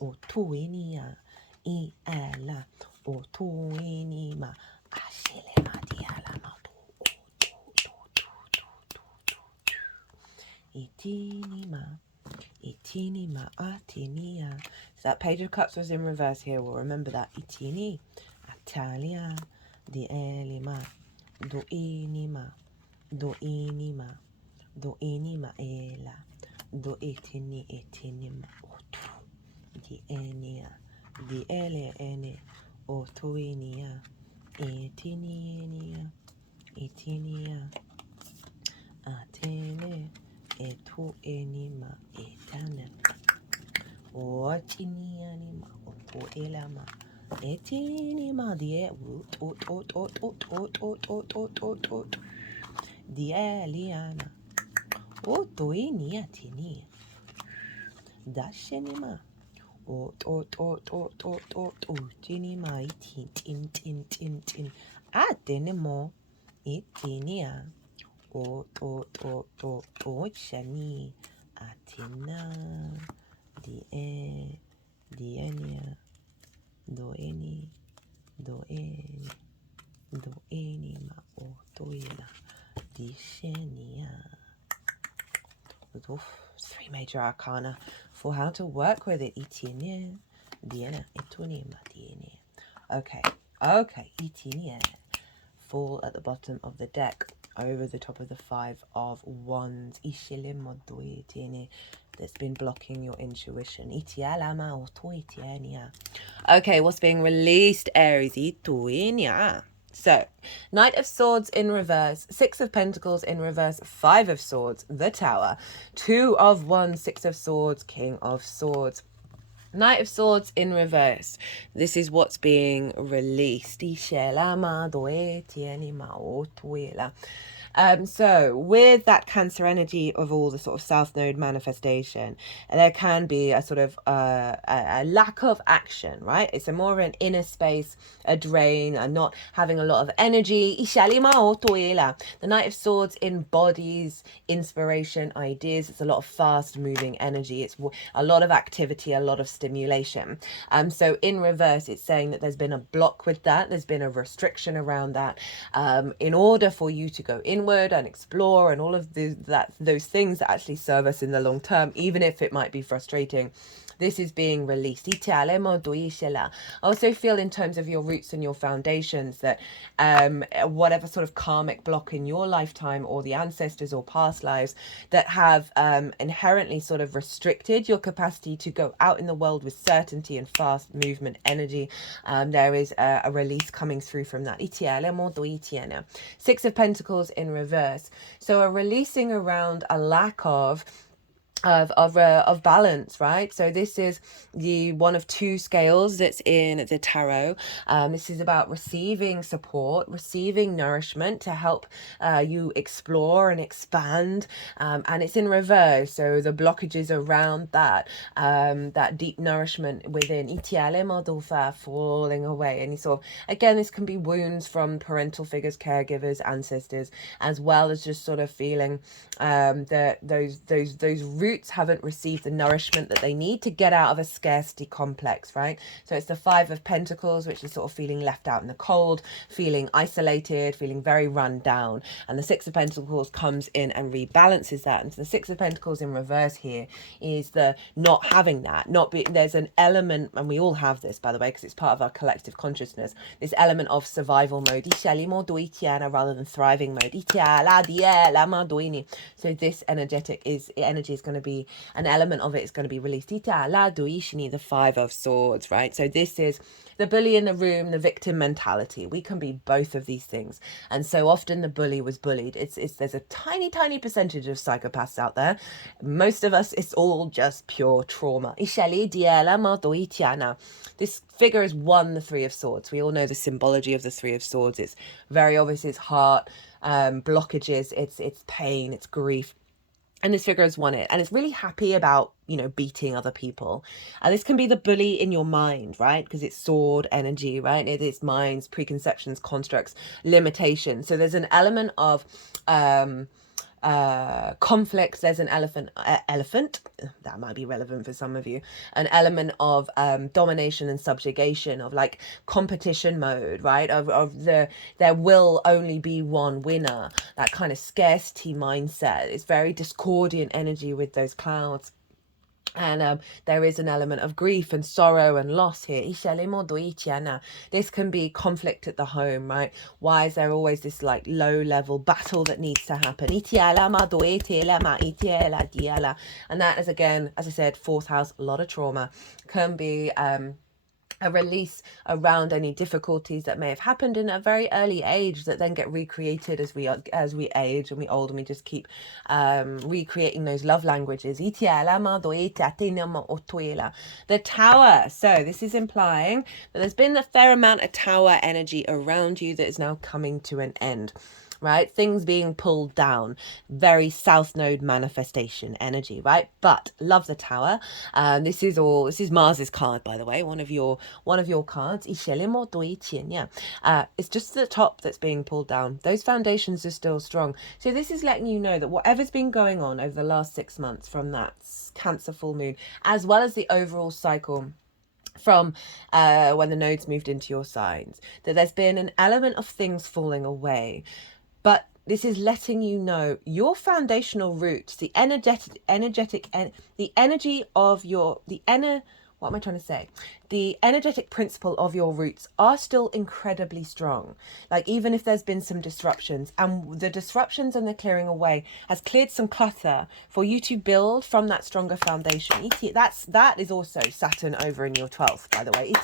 otuenia, I ala, otuenima, ashilema, di alama, itinima. Itini ma atinia. So that Page of Cups was in reverse here. We'll remember that. Itini, Atalia, di elima, do inima, ela, do etinima, otu, di enia, di ele ene, otuinia, etinia, atene. Etu enima etana otinianima otoelama etinima die ot die liana otoinia tinia dashenima otinima itin atenemo itinia shani atina dienia doeni ma otoila dishenia. 3 major arcana for how to work with it. Itinia, diena, etunima, dienia. Okay, itinia. Fall at the bottom of the deck, over the top of the 5 of Wands. That's been blocking your intuition. Okay, what's being released, Aries? So, Knight of Swords in reverse, 6 of Pentacles in reverse, 5 of Swords, the Tower, 2 of Wands, 6 of Swords, King of Swords. Knight of Swords in reverse. This is what's being released. So with that Cancer energy of all the sort of South Node manifestation, there can be a sort of a lack of action, right? It's a more of an inner space, a drain, a not having a lot of energy. The Knight of Swords embodies inspiration, ideas. It's a lot of fast moving energy. It's a lot of activity, a lot of stimulation. So in reverse, it's saying that there's been a block with that. There's been a restriction around that. In order for you to go inward and explore and all of those things that actually serve us in the long term, even if it might be frustrating, this is being released. I also feel in terms of your roots and your foundations that whatever sort of karmic block in your lifetime or the ancestors or past lives that have inherently sort of restricted your capacity to go out in the world with certainty and fast movement energy, there is a release coming through from that. 6 of Pentacles in reverse. So a releasing around a lack of balance, right? So this is the one of 2 scales that's in the tarot. This is about receiving support, receiving nourishment to help you explore and expand, and it's in reverse. So the blockages around that deep nourishment within falling away. And you sort of, again, this can be wounds from parental figures, caregivers, ancestors, as well as just sort of feeling that those roots haven't received the nourishment that they need to get out of a scarcity complex, right? So it's the Five of Pentacles, which is sort of feeling left out in the cold, feeling isolated, feeling very run down. And the Six of Pentacles comes in and rebalances that. And so the Six of Pentacles in reverse here is the not having that, there's an element, and we all have this, by the way, because it's part of our collective consciousness, this element of survival mode, rather than thriving mode. So this energy is going to be, an element of it is going to be released. The Five of Swords, right? So this is the bully in the room, the victim mentality. We can be both of these things. And so often the bully was bullied. There's a tiny percentage of psychopaths out there. Most of us, it's all just pure trauma. This figure is the Three of Swords. We all know the symbology of the Three of Swords. It's very obvious. It's heart, blockages, it's pain, it's grief. And this figure has won it. And it's really happy about, beating other people. And this can be the bully in your mind, right? Because it's sword energy, right? It is minds, preconceptions, constructs, limitations. So there's an element of conflicts. There's an elephant that might be relevant for some of you, an element of domination and subjugation, of like competition mode, right? There will only be one winner, that kind of scarcity mindset. It's very discordian energy with those clouds. And there is an element of grief and sorrow and loss here. This can be conflict at the home, right? Why is there always this like low level battle that needs to happen? And that is, again, as I said, fourth house, a lot of trauma. Can be a release around any difficulties that may have happened in a very early age that then get recreated as we age and we old, and we just keep recreating those love languages. The Tower. So this is implying that there's been a fair amount of Tower energy around you that is now coming to an end. Right? Things being pulled down. Very South Node manifestation energy, right? But love the Tower. This is Mars's card, by the way, one of your cards. It's just the top that's being pulled down. Those foundations are still strong. So this is letting you know that whatever's been going on over the last 6 months from that Cancer full moon, as well as the overall cycle from when the nodes moved into your signs, that there's been an element of things falling away. But this is letting you know your foundational roots, the energy of the energetic principle of your roots are still incredibly strong. Like, even if there's been some disruptions, and the disruptions and the clearing away has cleared some clutter for you to build from that stronger foundation. That is also Saturn over in your 12th, by the way.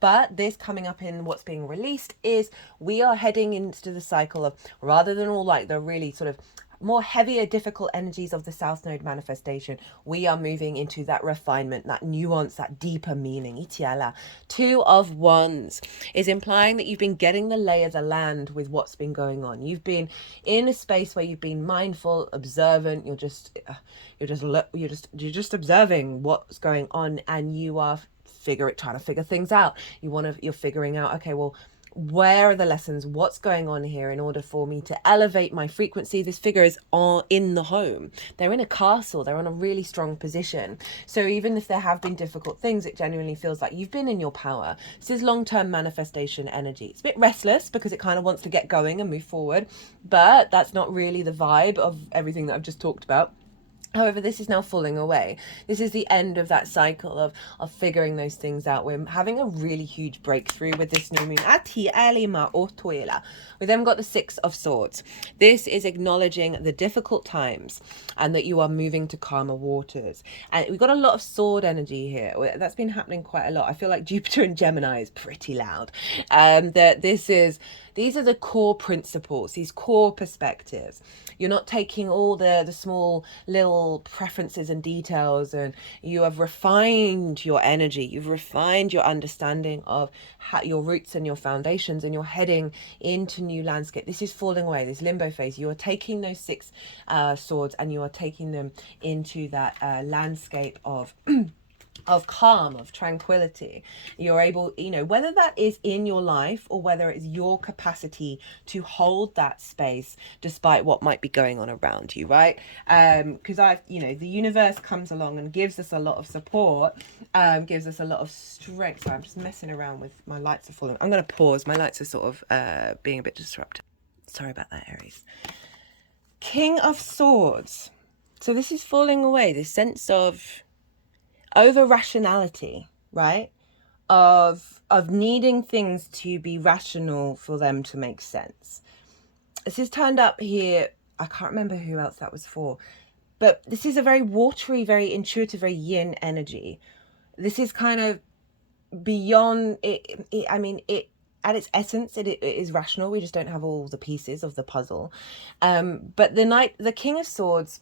But this coming up in what's being released is we are heading into the cycle of, rather than all like the really sort of more heavier, difficult energies of the South Node manifestation, we are moving into that refinement, that nuance, that deeper meaning. Two of Wands is implying that you've been getting the lay of the land with what's been going on. You've been in a space where you've been mindful, observant. You're just observing what's going on, and you are trying to figure things out. You're figuring out, okay, well, where are the lessons? What's going on here in order for me to elevate my frequency? This figure is in the home. They're in a castle. They're on a really strong position. So even if there have been difficult things, it genuinely feels like you've been in your power. This is long-term manifestation energy. It's a bit restless because it kind of wants to get going and move forward, but that's not really the vibe of everything that I've just talked about. However, this is now falling away. This is the end of that cycle of figuring those things out. We're having a really huge breakthrough with this new moon. We then got the Six of Swords. This is acknowledging the difficult times and that you are moving to calmer waters. And we've got a lot of sword energy here. That's been happening quite a lot. I feel like Jupiter and Gemini is pretty loud. These are the core principles, these core perspectives. You're not taking all the small little preferences and details, and you have refined your energy. You've refined your understanding of your roots and your foundations, and you're heading into new landscape. This is falling away, this limbo phase. You are taking those six swords and you are taking them into that landscape of of calm, of tranquility. You're able, you know, whether that is in your life or whether it's your capacity to hold that space despite what might be going on around you, right? Because the universe comes along and gives us a lot of support, gives us a lot of strength. So I'm just messing around with my lights are falling. I'm going to pause. My lights are sort of being a bit disruptive. Sorry about that, Aries. King of Swords. So this is falling away, this sense of over rationality, right? Of needing things to be rational for them to make sense. This is turned up here. I can't remember who else that was for, but this is a very watery, very intuitive, very yin energy. This is kind of beyond it. At its essence, it is rational. We just don't have all the pieces of the puzzle. But the King of Swords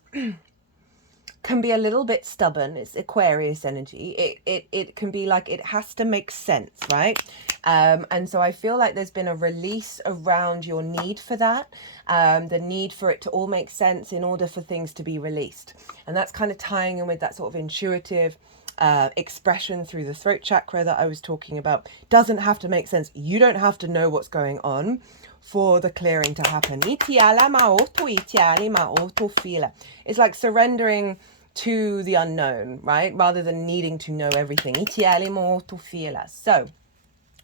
can be a little bit stubborn. It's Aquarius energy. It can be like it has to make sense, right? And so I feel like there's been a release around your need for that, the need for it to all make sense in order for things to be released. And that's kind of tying in with that sort of intuitive expression through the throat chakra that I was talking about. Doesn't have to make sense. You don't have to know what's going on for the clearing to happen. It's like surrendering to the unknown, right? Rather than needing to know everything. So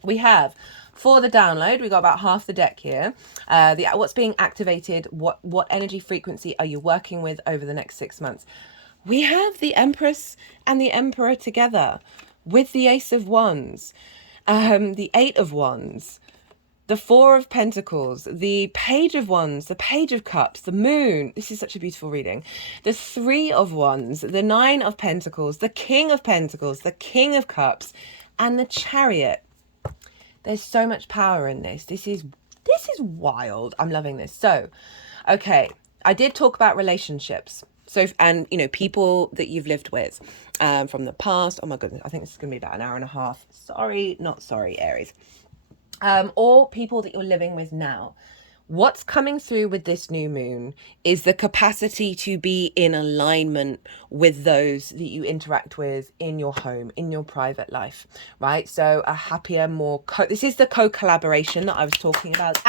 we have, for the download, we got about half the deck here. What's being activated, what energy frequency are you working with over the next 6 months? We have the Empress and the Emperor together with the Ace of Wands, the Eight of Wands, the Four of Pentacles, the Page of Wands, the Page of Cups, the Moon. This is such a beautiful reading. The Three of Wands, the Nine of Pentacles, the King of Pentacles, the King of Cups, and the Chariot. There's so much power in this. This is wild. I'm loving this. So, okay, I did talk about relationships. So, and you know, people that you've lived with from the past. Oh my goodness, I think this is going to be about an hour and a half. Sorry, not sorry, Aries. Or people that you're living with now. What's coming through with this new moon is the capacity to be in alignment with those that you interact with in your home, in your private life, right? So a happier, more this is the co-collaboration that I was talking about.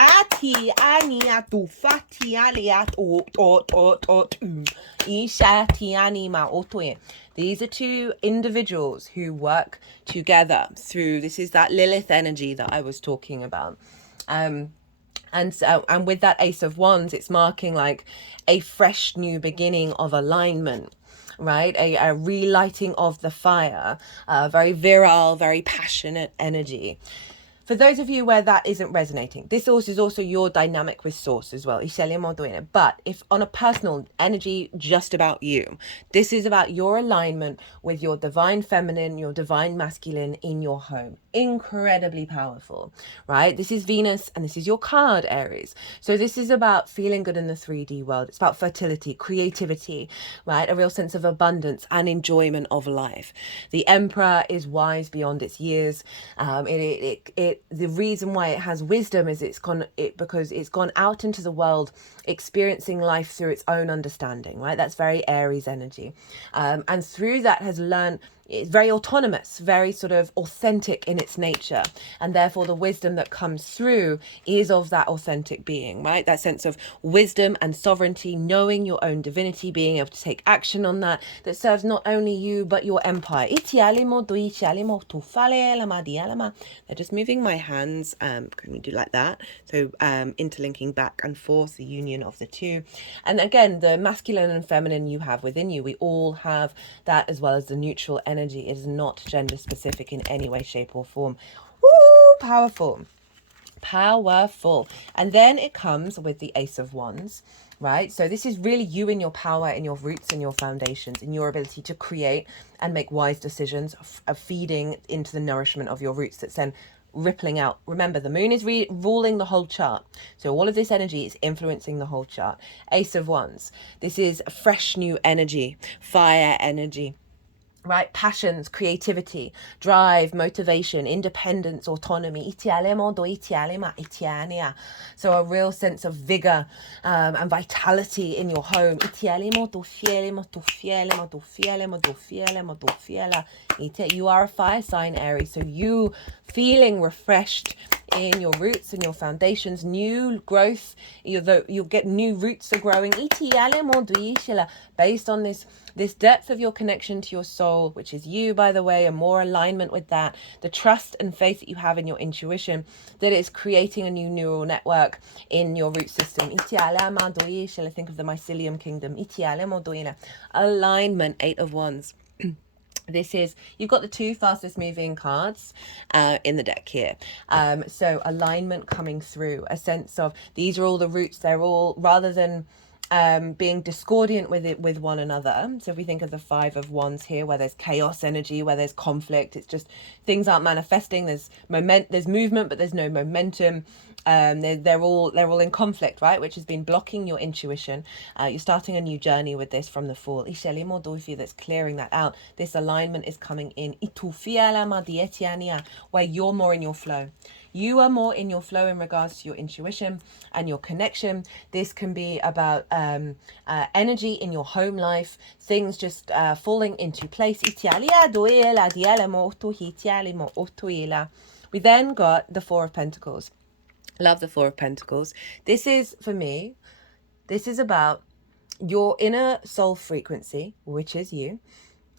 These are two individuals who work together through, this is that Lilith energy that I was talking about. And with that Ace of Wands, it's marking like a fresh new beginning of alignment, right? A relighting of the fire, very virile, very passionate energy. For those of you where that isn't resonating, this also is also your dynamic with source as well. But if on a personal energy, just about you, this is about your alignment with your divine feminine, your divine masculine in your home. Incredibly powerful, right? This is Venus and this is your card, Aries. So this is about feeling good in the 3D world. It's about fertility, creativity, right? A real sense of abundance and enjoyment of life. The Emperor is wise beyond its years. The reason why it has wisdom is because it's gone out into the world experiencing life through its own understanding, right? That's very Aries energy. And through that has learned, it's very autonomous, very sort of authentic in its nature. And therefore the wisdom that comes through is of that authentic being, right? That sense of wisdom and sovereignty, knowing your own divinity, being able to take action on that serves not only you, but your empire. They're just moving my hands. Can we do like that? So interlinking back and forth, the union of the two. And again, the masculine and feminine you have within you, we all have that, as well as the neutral energy. It is not gender specific in any way, shape or form. Woo, powerful. And then it comes with the Ace of Wands, right? So this is really you in your power, in your roots and your foundations, in your ability to create and make wise decisions, of feeding into the nourishment of your roots that's then rippling out. Remember, the moon is ruling the whole chart. So all of this energy is influencing the whole chart. Ace of Wands. This is fresh new energy, fire energy. right? Passions, creativity, drive, motivation, independence, autonomy. So a real sense of vigor and vitality in your home. You are a fire sign, Aries, so you feeling refreshed in your roots and your foundations, new growth, you'll get new roots are growing based on this depth of your connection to your soul, which is you, by the way, and more alignment with that, the trust and faith that you have in your intuition, that it's creating a new neural network in your root system. Think of the mycelium kingdom. Alignment, 8 of Wands. This is, you've got the 2 fastest moving cards in the deck here. So alignment coming through, a sense of these are all the roots. They're all, rather than being discordant with one another. So if we think of the 5 of Wands here, where there's chaos energy, where there's conflict, it's just things aren't manifesting. There's movement, but there's no momentum. They're all in conflict, right? Which has been blocking your intuition. You're starting a new journey with this from the Fool. That's clearing that out. This alignment is coming in. Where you're more in your flow. You are more in your flow in regards to your intuition and your connection. This can be about energy in your home life, things just falling into place. We then got the 4 of Pentacles. Love the 4 of Pentacles. This is, for me, this is about your inner soul frequency, which is you,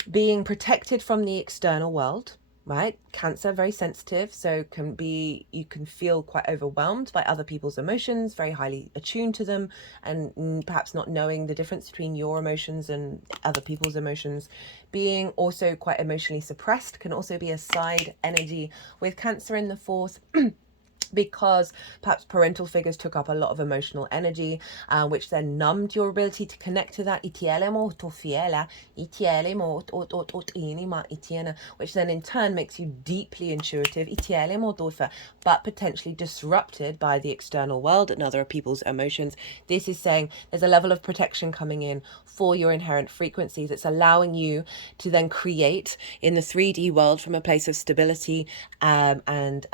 being protected from the external world, right? Cancer, very sensitive, so you can feel quite overwhelmed by other people's emotions, very highly attuned to them, and perhaps not knowing the difference between your emotions and other people's emotions. Being also quite emotionally suppressed can also be a side energy with Cancer in the 4th. Because perhaps parental figures took up a lot of emotional energy, which then numbed your ability to connect to that, which then in turn makes you deeply intuitive, but potentially disrupted by the external world and other people's emotions. This is saying there's a level of protection coming in for your inherent frequency that's allowing you to then create in the 3D world from a place of stability and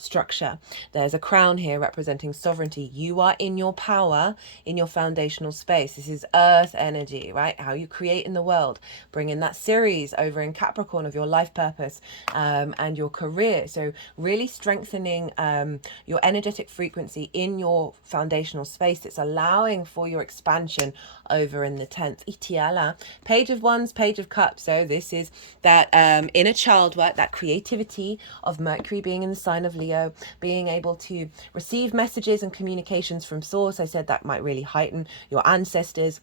structure. There's a crown here representing sovereignty. You are in your power, in your foundational space. This is earth energy, right? How you create in the world. Bring in that series over in Capricorn of your life purpose and your career. So really strengthening your energetic frequency in your foundational space. It's allowing for your expansion over in the 10th. Itiala, Page of Wands, Page of Cups. So this is that inner child work, that creativity of Mercury being in the sign of Leo, being able to receive messages and communications from source. I said that might really heighten your ancestors.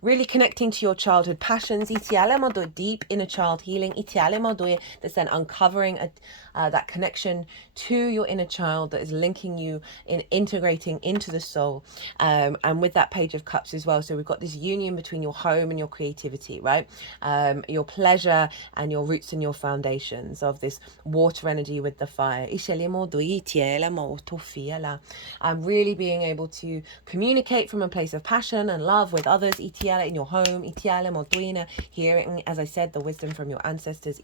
Really connecting to your childhood passions, deep inner child healing, that's then uncovering that connection to your inner child that is linking you in integrating into the soul, and with that Page of Cups as well. So we've got this union between your home and your creativity, right? Your pleasure and your roots and your foundations of this water energy with the fire. Really being able to communicate from a place of passion and love with others, in your home, hearing, as I said, the wisdom from your ancestors,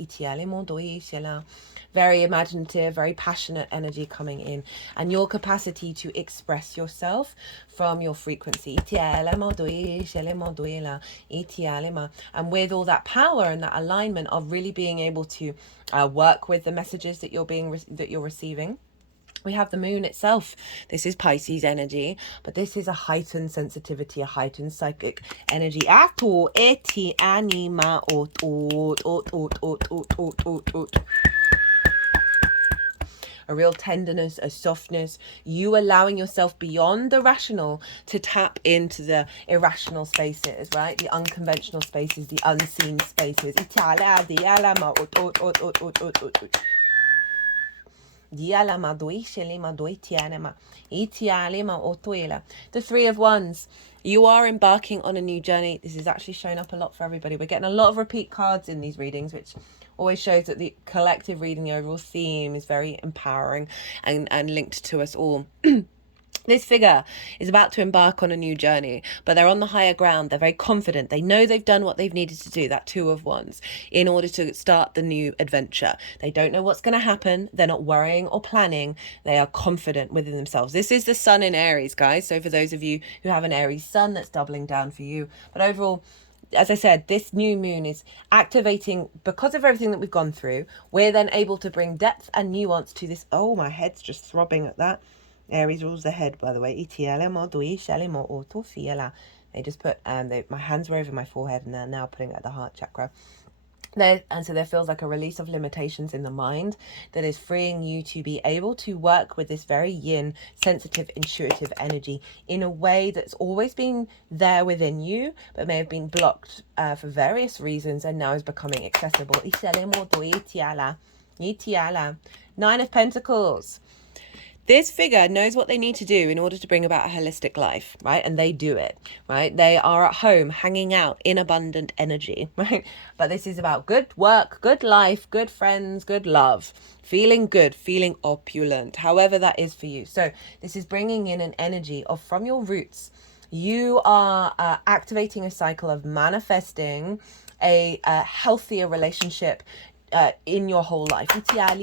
very imaginative, very passionate energy coming in, and your capacity to express yourself from your frequency, and with all that power and that alignment of really being able to work with the messages that you're receiving. We have the moon itself. This is Pisces energy, but this is a heightened sensitivity, a heightened psychic energy. A real tenderness, a softness, you allowing yourself beyond the rational to tap into the irrational spaces, right? The unconventional spaces, the unseen spaces. The 3 of Wands. You are embarking on a new journey. This is actually showing up a lot for everybody. We're getting a lot of repeat cards in these readings, which always shows that the collective reading, the overall theme is very empowering and linked to us all. This figure is about to embark on a new journey, but they're on the higher ground. They're very confident. They know they've done what they've needed to do, that Two of Wands, in order to start the new adventure. They don't know what's going to happen. They're not worrying or planning. They are confident within themselves. This is the sun in Aries, guys. So for those of you who have an Aries sun, that's doubling down for you. But overall, as I said, this new moon is activating, because of everything that we've gone through, we're then able to bring depth and nuance to this. Oh, my head's just throbbing at that. Aries rules the head, by the way. They just put, my hands were over my forehead and they're now putting it at the heart chakra. And so there feels like a release of limitations in the mind that is freeing you to be able to work with this very yin, sensitive, intuitive energy in a way that's always been there within you, but may have been blocked for various reasons and now is becoming accessible. Nine of Pentacles. This figure knows what they need to do in order to bring about a holistic life, right? And they do it, right? They are at home, hanging out in abundant energy, right? But this is about good work, good life, good friends, good love, feeling good, feeling opulent, however that is for you. So this is bringing in an energy of, from your roots, you are activating a cycle of manifesting a healthier relationship in your whole life. This can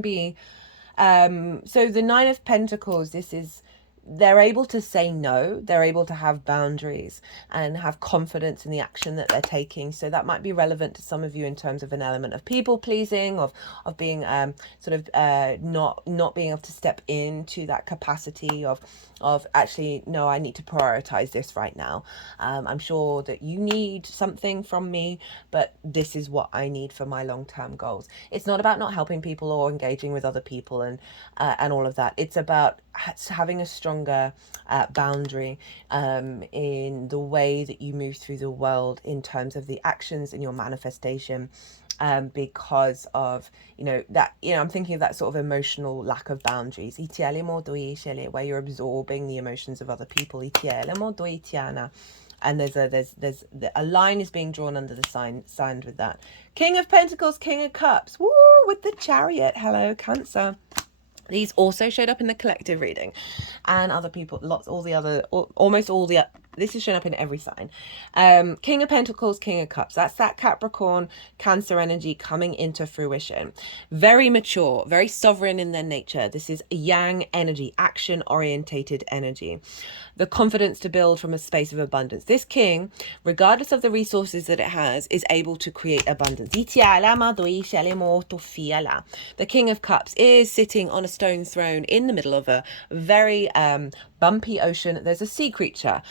be so the Nine of Pentacles, this is, they're able to say no, they're able to have boundaries and have confidence in the action that they're taking. So that might be relevant to some of you in terms of an element of people pleasing, of being not being able to step into that capacity of actually, no, I need to prioritize this right now. I'm sure that you need something from me, but this is what I need for my long-term goals. It's not about not helping people or engaging with other people and all of that. It's about having a stronger boundary in the way that you move through the world in terms of the actions in your manifestation, because of, I'm thinking of that sort of emotional lack of boundaries, where you're absorbing the emotions of other people. And there's a line is being drawn under the sign with that. King of Pentacles, King of Cups, woo, with the Chariot. Hello, Cancer. These also showed up in the collective reading, and other people, almost all the, this is shown up in every sign. King of Pentacles, King of Cups. That's that Capricorn, Cancer energy coming into fruition. Very mature, very sovereign in their nature. This is yang energy, action-orientated energy. The confidence to build from a space of abundance. This king, regardless of the resources that it has, is able to create abundance. The King of Cups is sitting on a stone throne in the middle of a very bumpy ocean. There's a sea creature,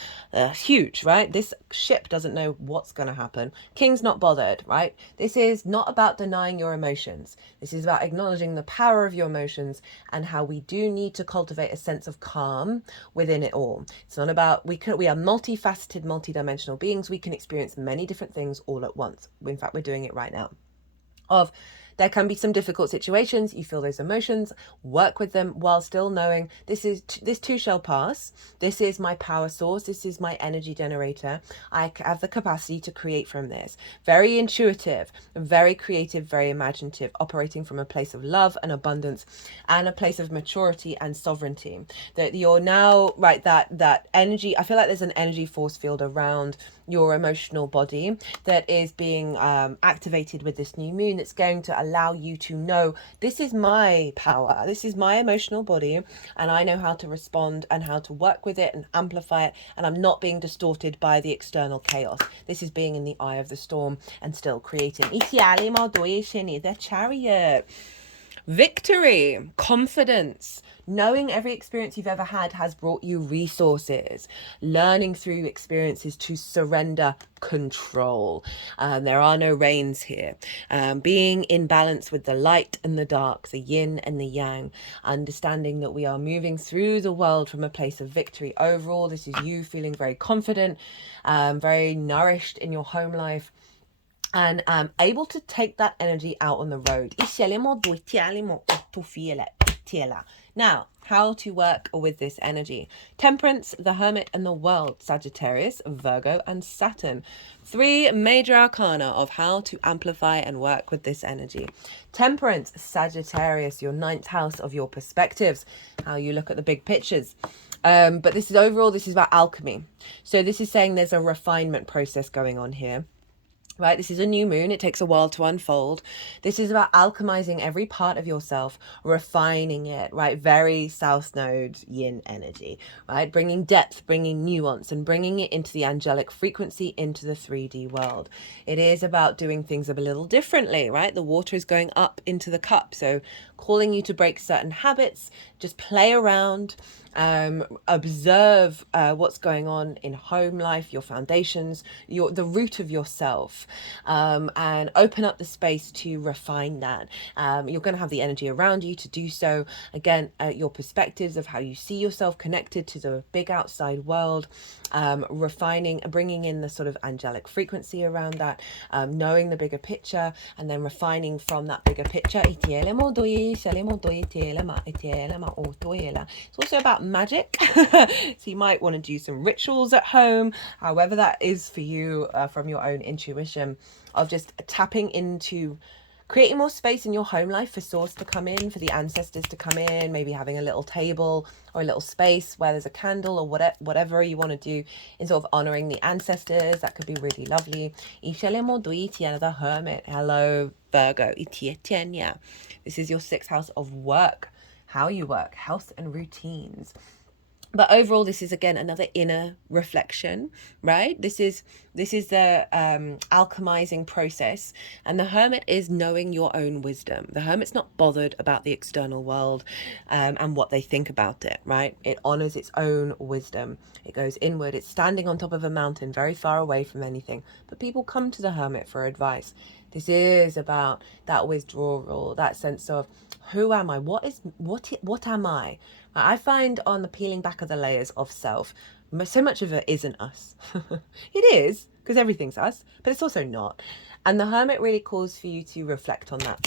huge, right? This ship doesn't know what's going to happen. King's not bothered, right? This is not about denying your emotions. This is about acknowledging the power of your emotions and how we do need to cultivate a sense of calm within it all. It's not about, we are multifaceted, multidimensional beings. We can experience many different things all at once. In fact, we're doing it right now. There can be some difficult situations. You feel those emotions, work with them while still knowing this too shall pass. This is my power source. This is my energy generator. I have the capacity to create from this. Very intuitive, very creative, very imaginative, operating from a place of love and abundance and a place of maturity and sovereignty. That you're now, right, that energy, I feel like there's an energy force field around your emotional body that is being activated with this new moon, that's going to allow you to know, this is my power, this is my emotional body, and I know how to respond and how to work with it and amplify it, and I'm not being distorted by the external chaos. This is being in the eye of the storm and still creating. The Chariot. Victory, confidence, knowing every experience you've ever had has brought you resources, learning through experiences to surrender control. There are no reins here. Being in balance with the light and the dark, the yin and the yang, understanding that we are moving through the world from a place of victory. Overall, this is you feeling very confident, very nourished in your home life, and able to take that energy out on the road. itiela. Now, how to work with this energy. Temperance, the Hermit, and the World. Sagittarius, Virgo, and Saturn. 3 major arcana of how to amplify and work with this energy. Temperance, Sagittarius, your 9th house of your perspectives. How you look at the big pictures. But this is about alchemy. So this is saying there's a refinement process going on here. Right, this is a new moon. It takes a while to unfold. This is about alchemizing every part of yourself, refining it, right? Very South Node yin energy, right? Bringing depth, bringing nuance, and bringing it into the angelic frequency, into the 3D world. It is about doing things a little differently, right? The water is going up into the cup. So calling you to break certain habits, just play around, observe what's going on in home life, your foundations, the root of yourself, and open up the space to refine that. You're going to have the energy around you to do so. Again, your perspectives of how you see yourself connected to the big outside world, refining, bringing in the sort of angelic frequency around that, knowing the bigger picture, and then refining from that bigger picture. It's also about magic. So you might want to do some rituals at home, however that is for you, from your own intuition, of just tapping into creating more space in your home life for source to come in, for the ancestors to come in, maybe having a little table or a little space where there's a candle or whatever you want to do in sort of honoring the ancestors. That could be really lovely. The Hermit. Hello, Virgo. This is your 6th house of work, how you work, health and routines. But overall, this is, again, another inner reflection, right? This is the alchemizing process. And the Hermit is knowing your own wisdom. The Hermit's not bothered about the external world and what they think about it, right? It honors its own wisdom. It goes inward. It's standing on top of a mountain, very far away from anything. But people come to the Hermit for advice. This is about that withdrawal, that sense of, who am I? What am I? I find on the peeling back of the layers of self, so much of it isn't us. It is, because everything's us, but it's also not. And the Hermit really calls for you to reflect on that.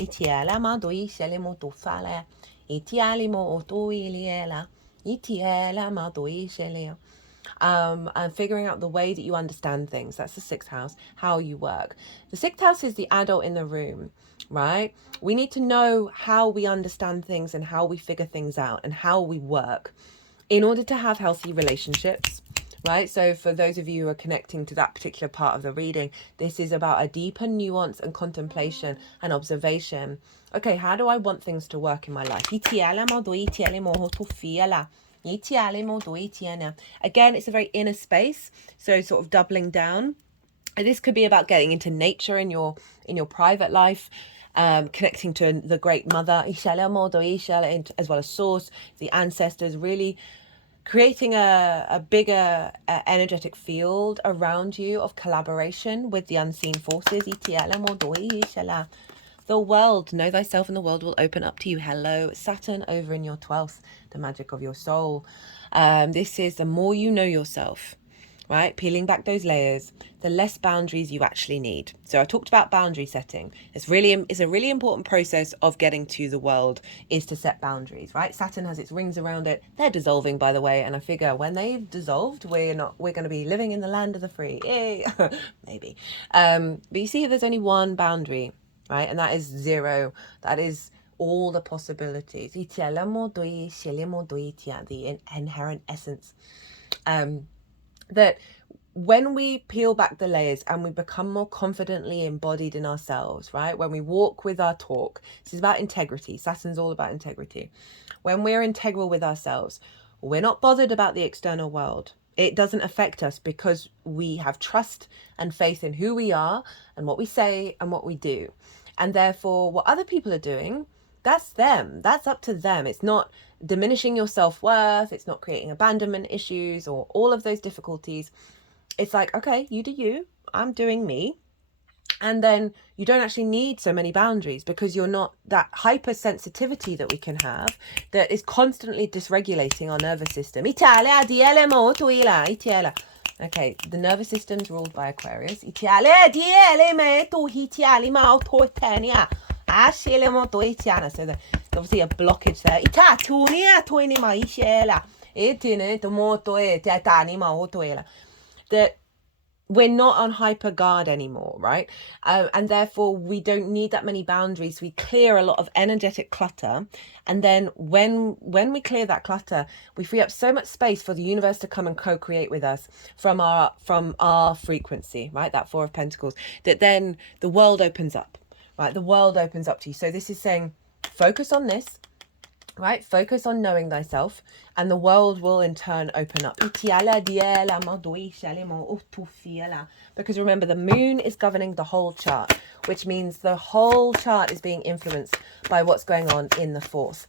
And figuring out the way that you understand things. That's the 6th house, how you work. The 6th house is the adult in the room, right? We need to know how we understand things and how we figure things out and how we work in order to have healthy relationships, right? So for those of you who are connecting to that particular part of the reading, this is about a deeper nuance and contemplation and observation. Okay, how do I want things to work in my life? Again, it's a very inner space, so sort of doubling down. And this could be about getting into nature in your private life, connecting to the Great Mother, as well as Source, the ancestors, really creating a bigger energetic field around you of collaboration with the unseen forces. The world, know thyself and the world will open up to you. Hello, Saturn over in your 12th, the magic of your soul. This is the more you know yourself, right? Peeling back those layers, the less boundaries you actually need. So I talked about boundary setting. It's a really important process of getting to the world, is to set boundaries, right? Saturn has its rings around it. They're dissolving, by the way, and I figure when they've dissolved, we're going to be living in the land of the free. Yay. Maybe. But you see, there's only one boundary, right? And that is 0. That is all the possibilities. The inherent essence. That when we peel back the layers and we become more confidently embodied in ourselves, right? When we walk with our talk, this is about integrity. Saturn's all about integrity. When we're integral with ourselves, we're not bothered about the external world. It doesn't affect us because we have trust and faith in who we are and what we say and what we do. And therefore, what other people are doing, that's them. That's up to them. It's not diminishing your self-worth. It's not creating abandonment issues or all of those difficulties. It's like, okay, you do you. I'm doing me. And then you don't actually need so many boundaries because you're not that hypersensitivity that we can have that is constantly dysregulating our nervous system. Okay, the nervous system's ruled by Aquarius. So there's obviously a blockage there. That we're not on hyper guard anymore, right? And therefore we don't need that many boundaries. We clear a lot of energetic clutter, and then when we clear that clutter, we free up so much space for the universe to come and co-create with us from our frequency, right? That Four of Pentacles, that then the world opens up, right? The world opens up to you. So this is saying, focus on this, right? Focus on knowing thyself, and the world will in turn open up. Because remember, the moon is governing the whole chart, which means the whole chart is being influenced by what's going on in the fourth,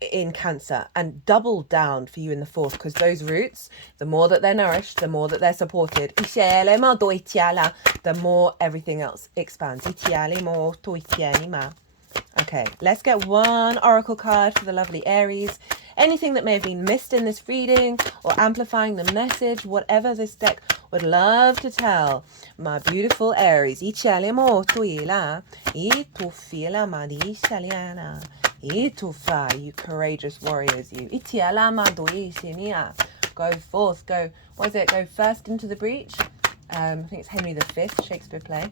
in Cancer, and double down for you in the fourth, because those roots, the more that they're nourished, the more that they're supported, the more everything else expands. Okay, let's get one oracle card for the lovely Aries. Anything that may have been missed in this reading or amplifying the message, whatever this deck would love to tell my beautiful Aries. You courageous warriors, you. Go forth, go, what is it? Go first into the breach. I think it's Henry V, Shakespeare play.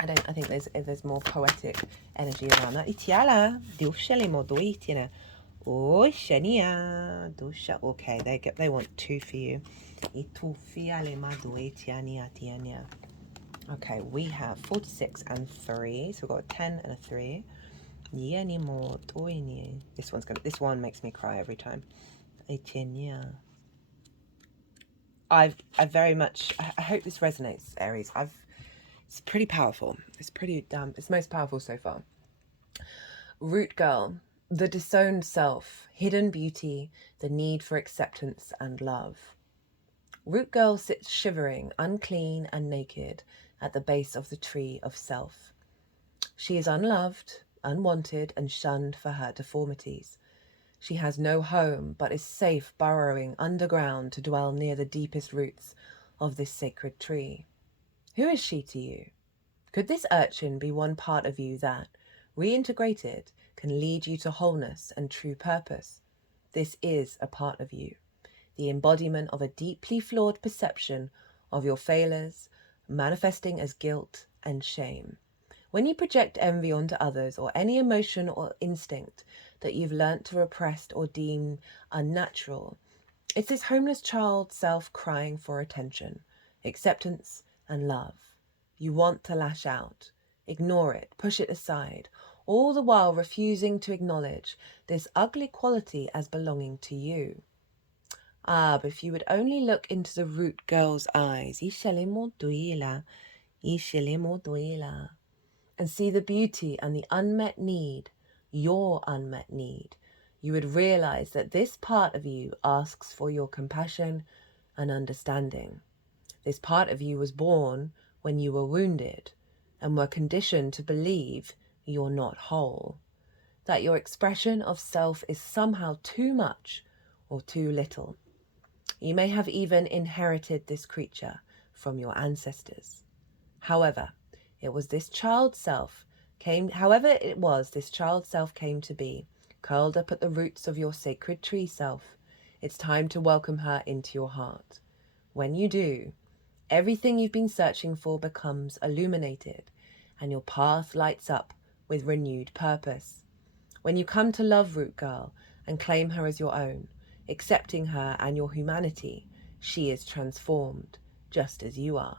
I think there's more poetic energy around that. Okay, they want two for you. Okay, we have 46 and 3, so we've got a 10 and a 3. This one makes me cry every time. I very much, I hope this resonates, Aries. It's pretty powerful. It's most powerful so far. Root girl, the disowned self, hidden beauty, the need for acceptance and love. Root girl sits shivering, unclean and naked at the base of the tree of self. She is unloved, unwanted, and shunned for her deformities. She has no home, but is safe burrowing underground to dwell near the deepest roots of this sacred tree. Who is she to you? Could this urchin be one part of you that, reintegrated, can lead you to wholeness and true purpose? This is a part of you, the embodiment of a deeply flawed perception of your failures, manifesting as guilt and shame. When you project envy onto others, or any emotion or instinct that you've learnt to repress or deem unnatural, it's this homeless child self crying for attention, acceptance, and love. You want to lash out, ignore it, push it aside, all the while refusing to acknowledge this ugly quality as belonging to you. But if you would only look into the root girl's eyes, and see the beauty and the unmet need, your unmet need, you would realize that this part of you asks for your compassion and understanding. This part of you was born when you were wounded and were conditioned to believe you're not whole, that your expression of self is somehow too much or too little. You may have even inherited this creature from your ancestors. However, it was this child self came to be, curled up at the roots of your sacred tree self. It's time to welcome her into your heart. When you do, everything you've been searching for becomes illuminated, and your path lights up with renewed purpose. When you come to love Root Girl and claim her as your own, accepting her and your humanity, she is transformed, just as you are.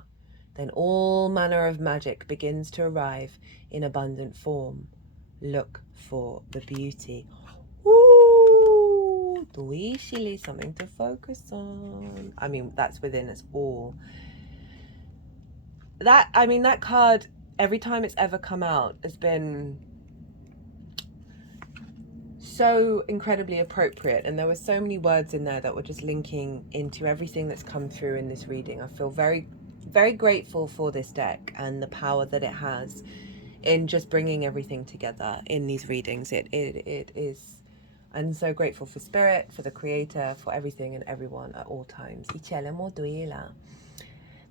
Then all manner of magic begins to arrive in abundant form. Look for the beauty. Ooh, something to focus on. I mean, that's within us all. That card, every time it's ever come out, has been so incredibly appropriate, and there were so many words in there that were just linking into everything that's come through in this reading. I feel very, very grateful for this deck and the power that it has in just bringing everything together in these readings. It is. I'm so grateful for Spirit, for the Creator, for everything and everyone at all times.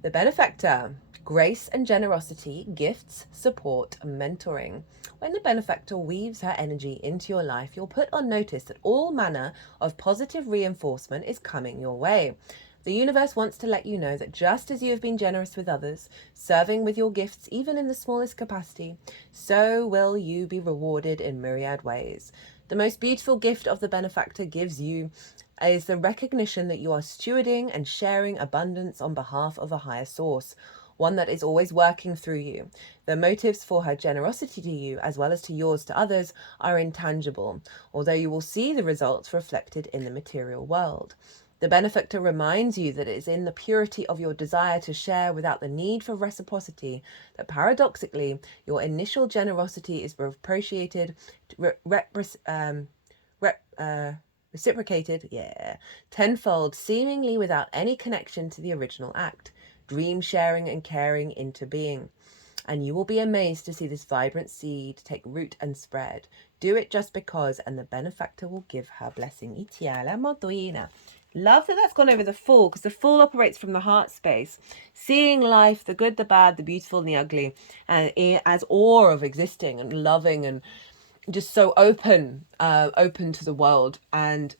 The Benefactor. Grace and generosity, gifts, support, and mentoring. When the benefactor weaves her energy into your life, you'll put on notice that all manner of positive reinforcement is coming your way. The universe wants to let you know that just as you have been generous with others, serving with your gifts even in the smallest capacity, so will you be rewarded in myriad ways. The most beautiful gift of the benefactor gives you is the recognition that you are stewarding and sharing abundance on behalf of a higher source, one that is always working through you. The motives for her generosity to you, as well as to yours to others, are intangible, although you will see the results reflected in the material world. The benefactor reminds you that it is in the purity of your desire to share without the need for reciprocity that paradoxically your initial generosity is reciprocated, tenfold, seemingly without any connection to the original act. Dream sharing and caring into being. And you will be amazed to see this vibrant seed take root and spread. Do it just because, and the benefactor will give her blessing. Itiala Moduina. Love that that's gone over the Fool, because the Fool operates from the heart space, seeing life, the good, the bad, the beautiful, and the ugly, and as awe of existing and loving and just so open to the world. And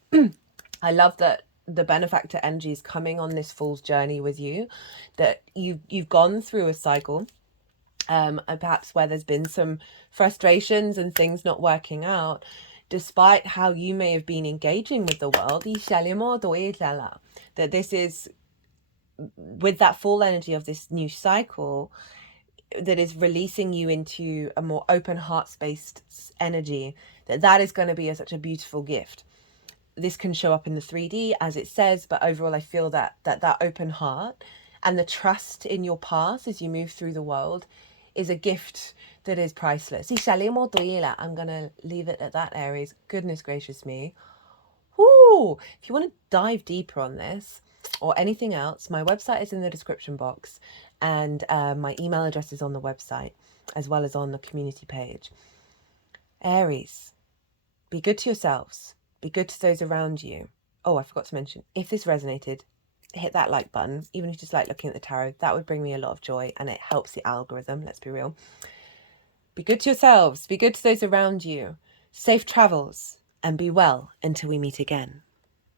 I love that the benefactor energy is coming on this Fool's journey with you, that you've gone through a cycle, and perhaps where there's been some frustrations and things not working out, despite how you may have been engaging with the world. That this is with that full energy of this new cycle that is releasing you into a more open heart-spaced energy, that is going to be such a beautiful gift. This can show up in the 3D as it says, but overall I feel that open heart and the trust in your path as you move through the world is a gift that is priceless. I'm going to leave it at that, Aries. Goodness gracious me. Woo! If you want to dive deeper on this or anything else, my website is in the description box, and my email address is on the website as well as on the community page. Aries, be good to yourselves. Be good to those around you. Oh, I forgot to mention, if this resonated, hit that like button. Even if you just like looking at the tarot, that would bring me a lot of joy, and it helps the algorithm, let's be real. Be good to yourselves. Be good to those around you. Safe travels, and be well until we meet again.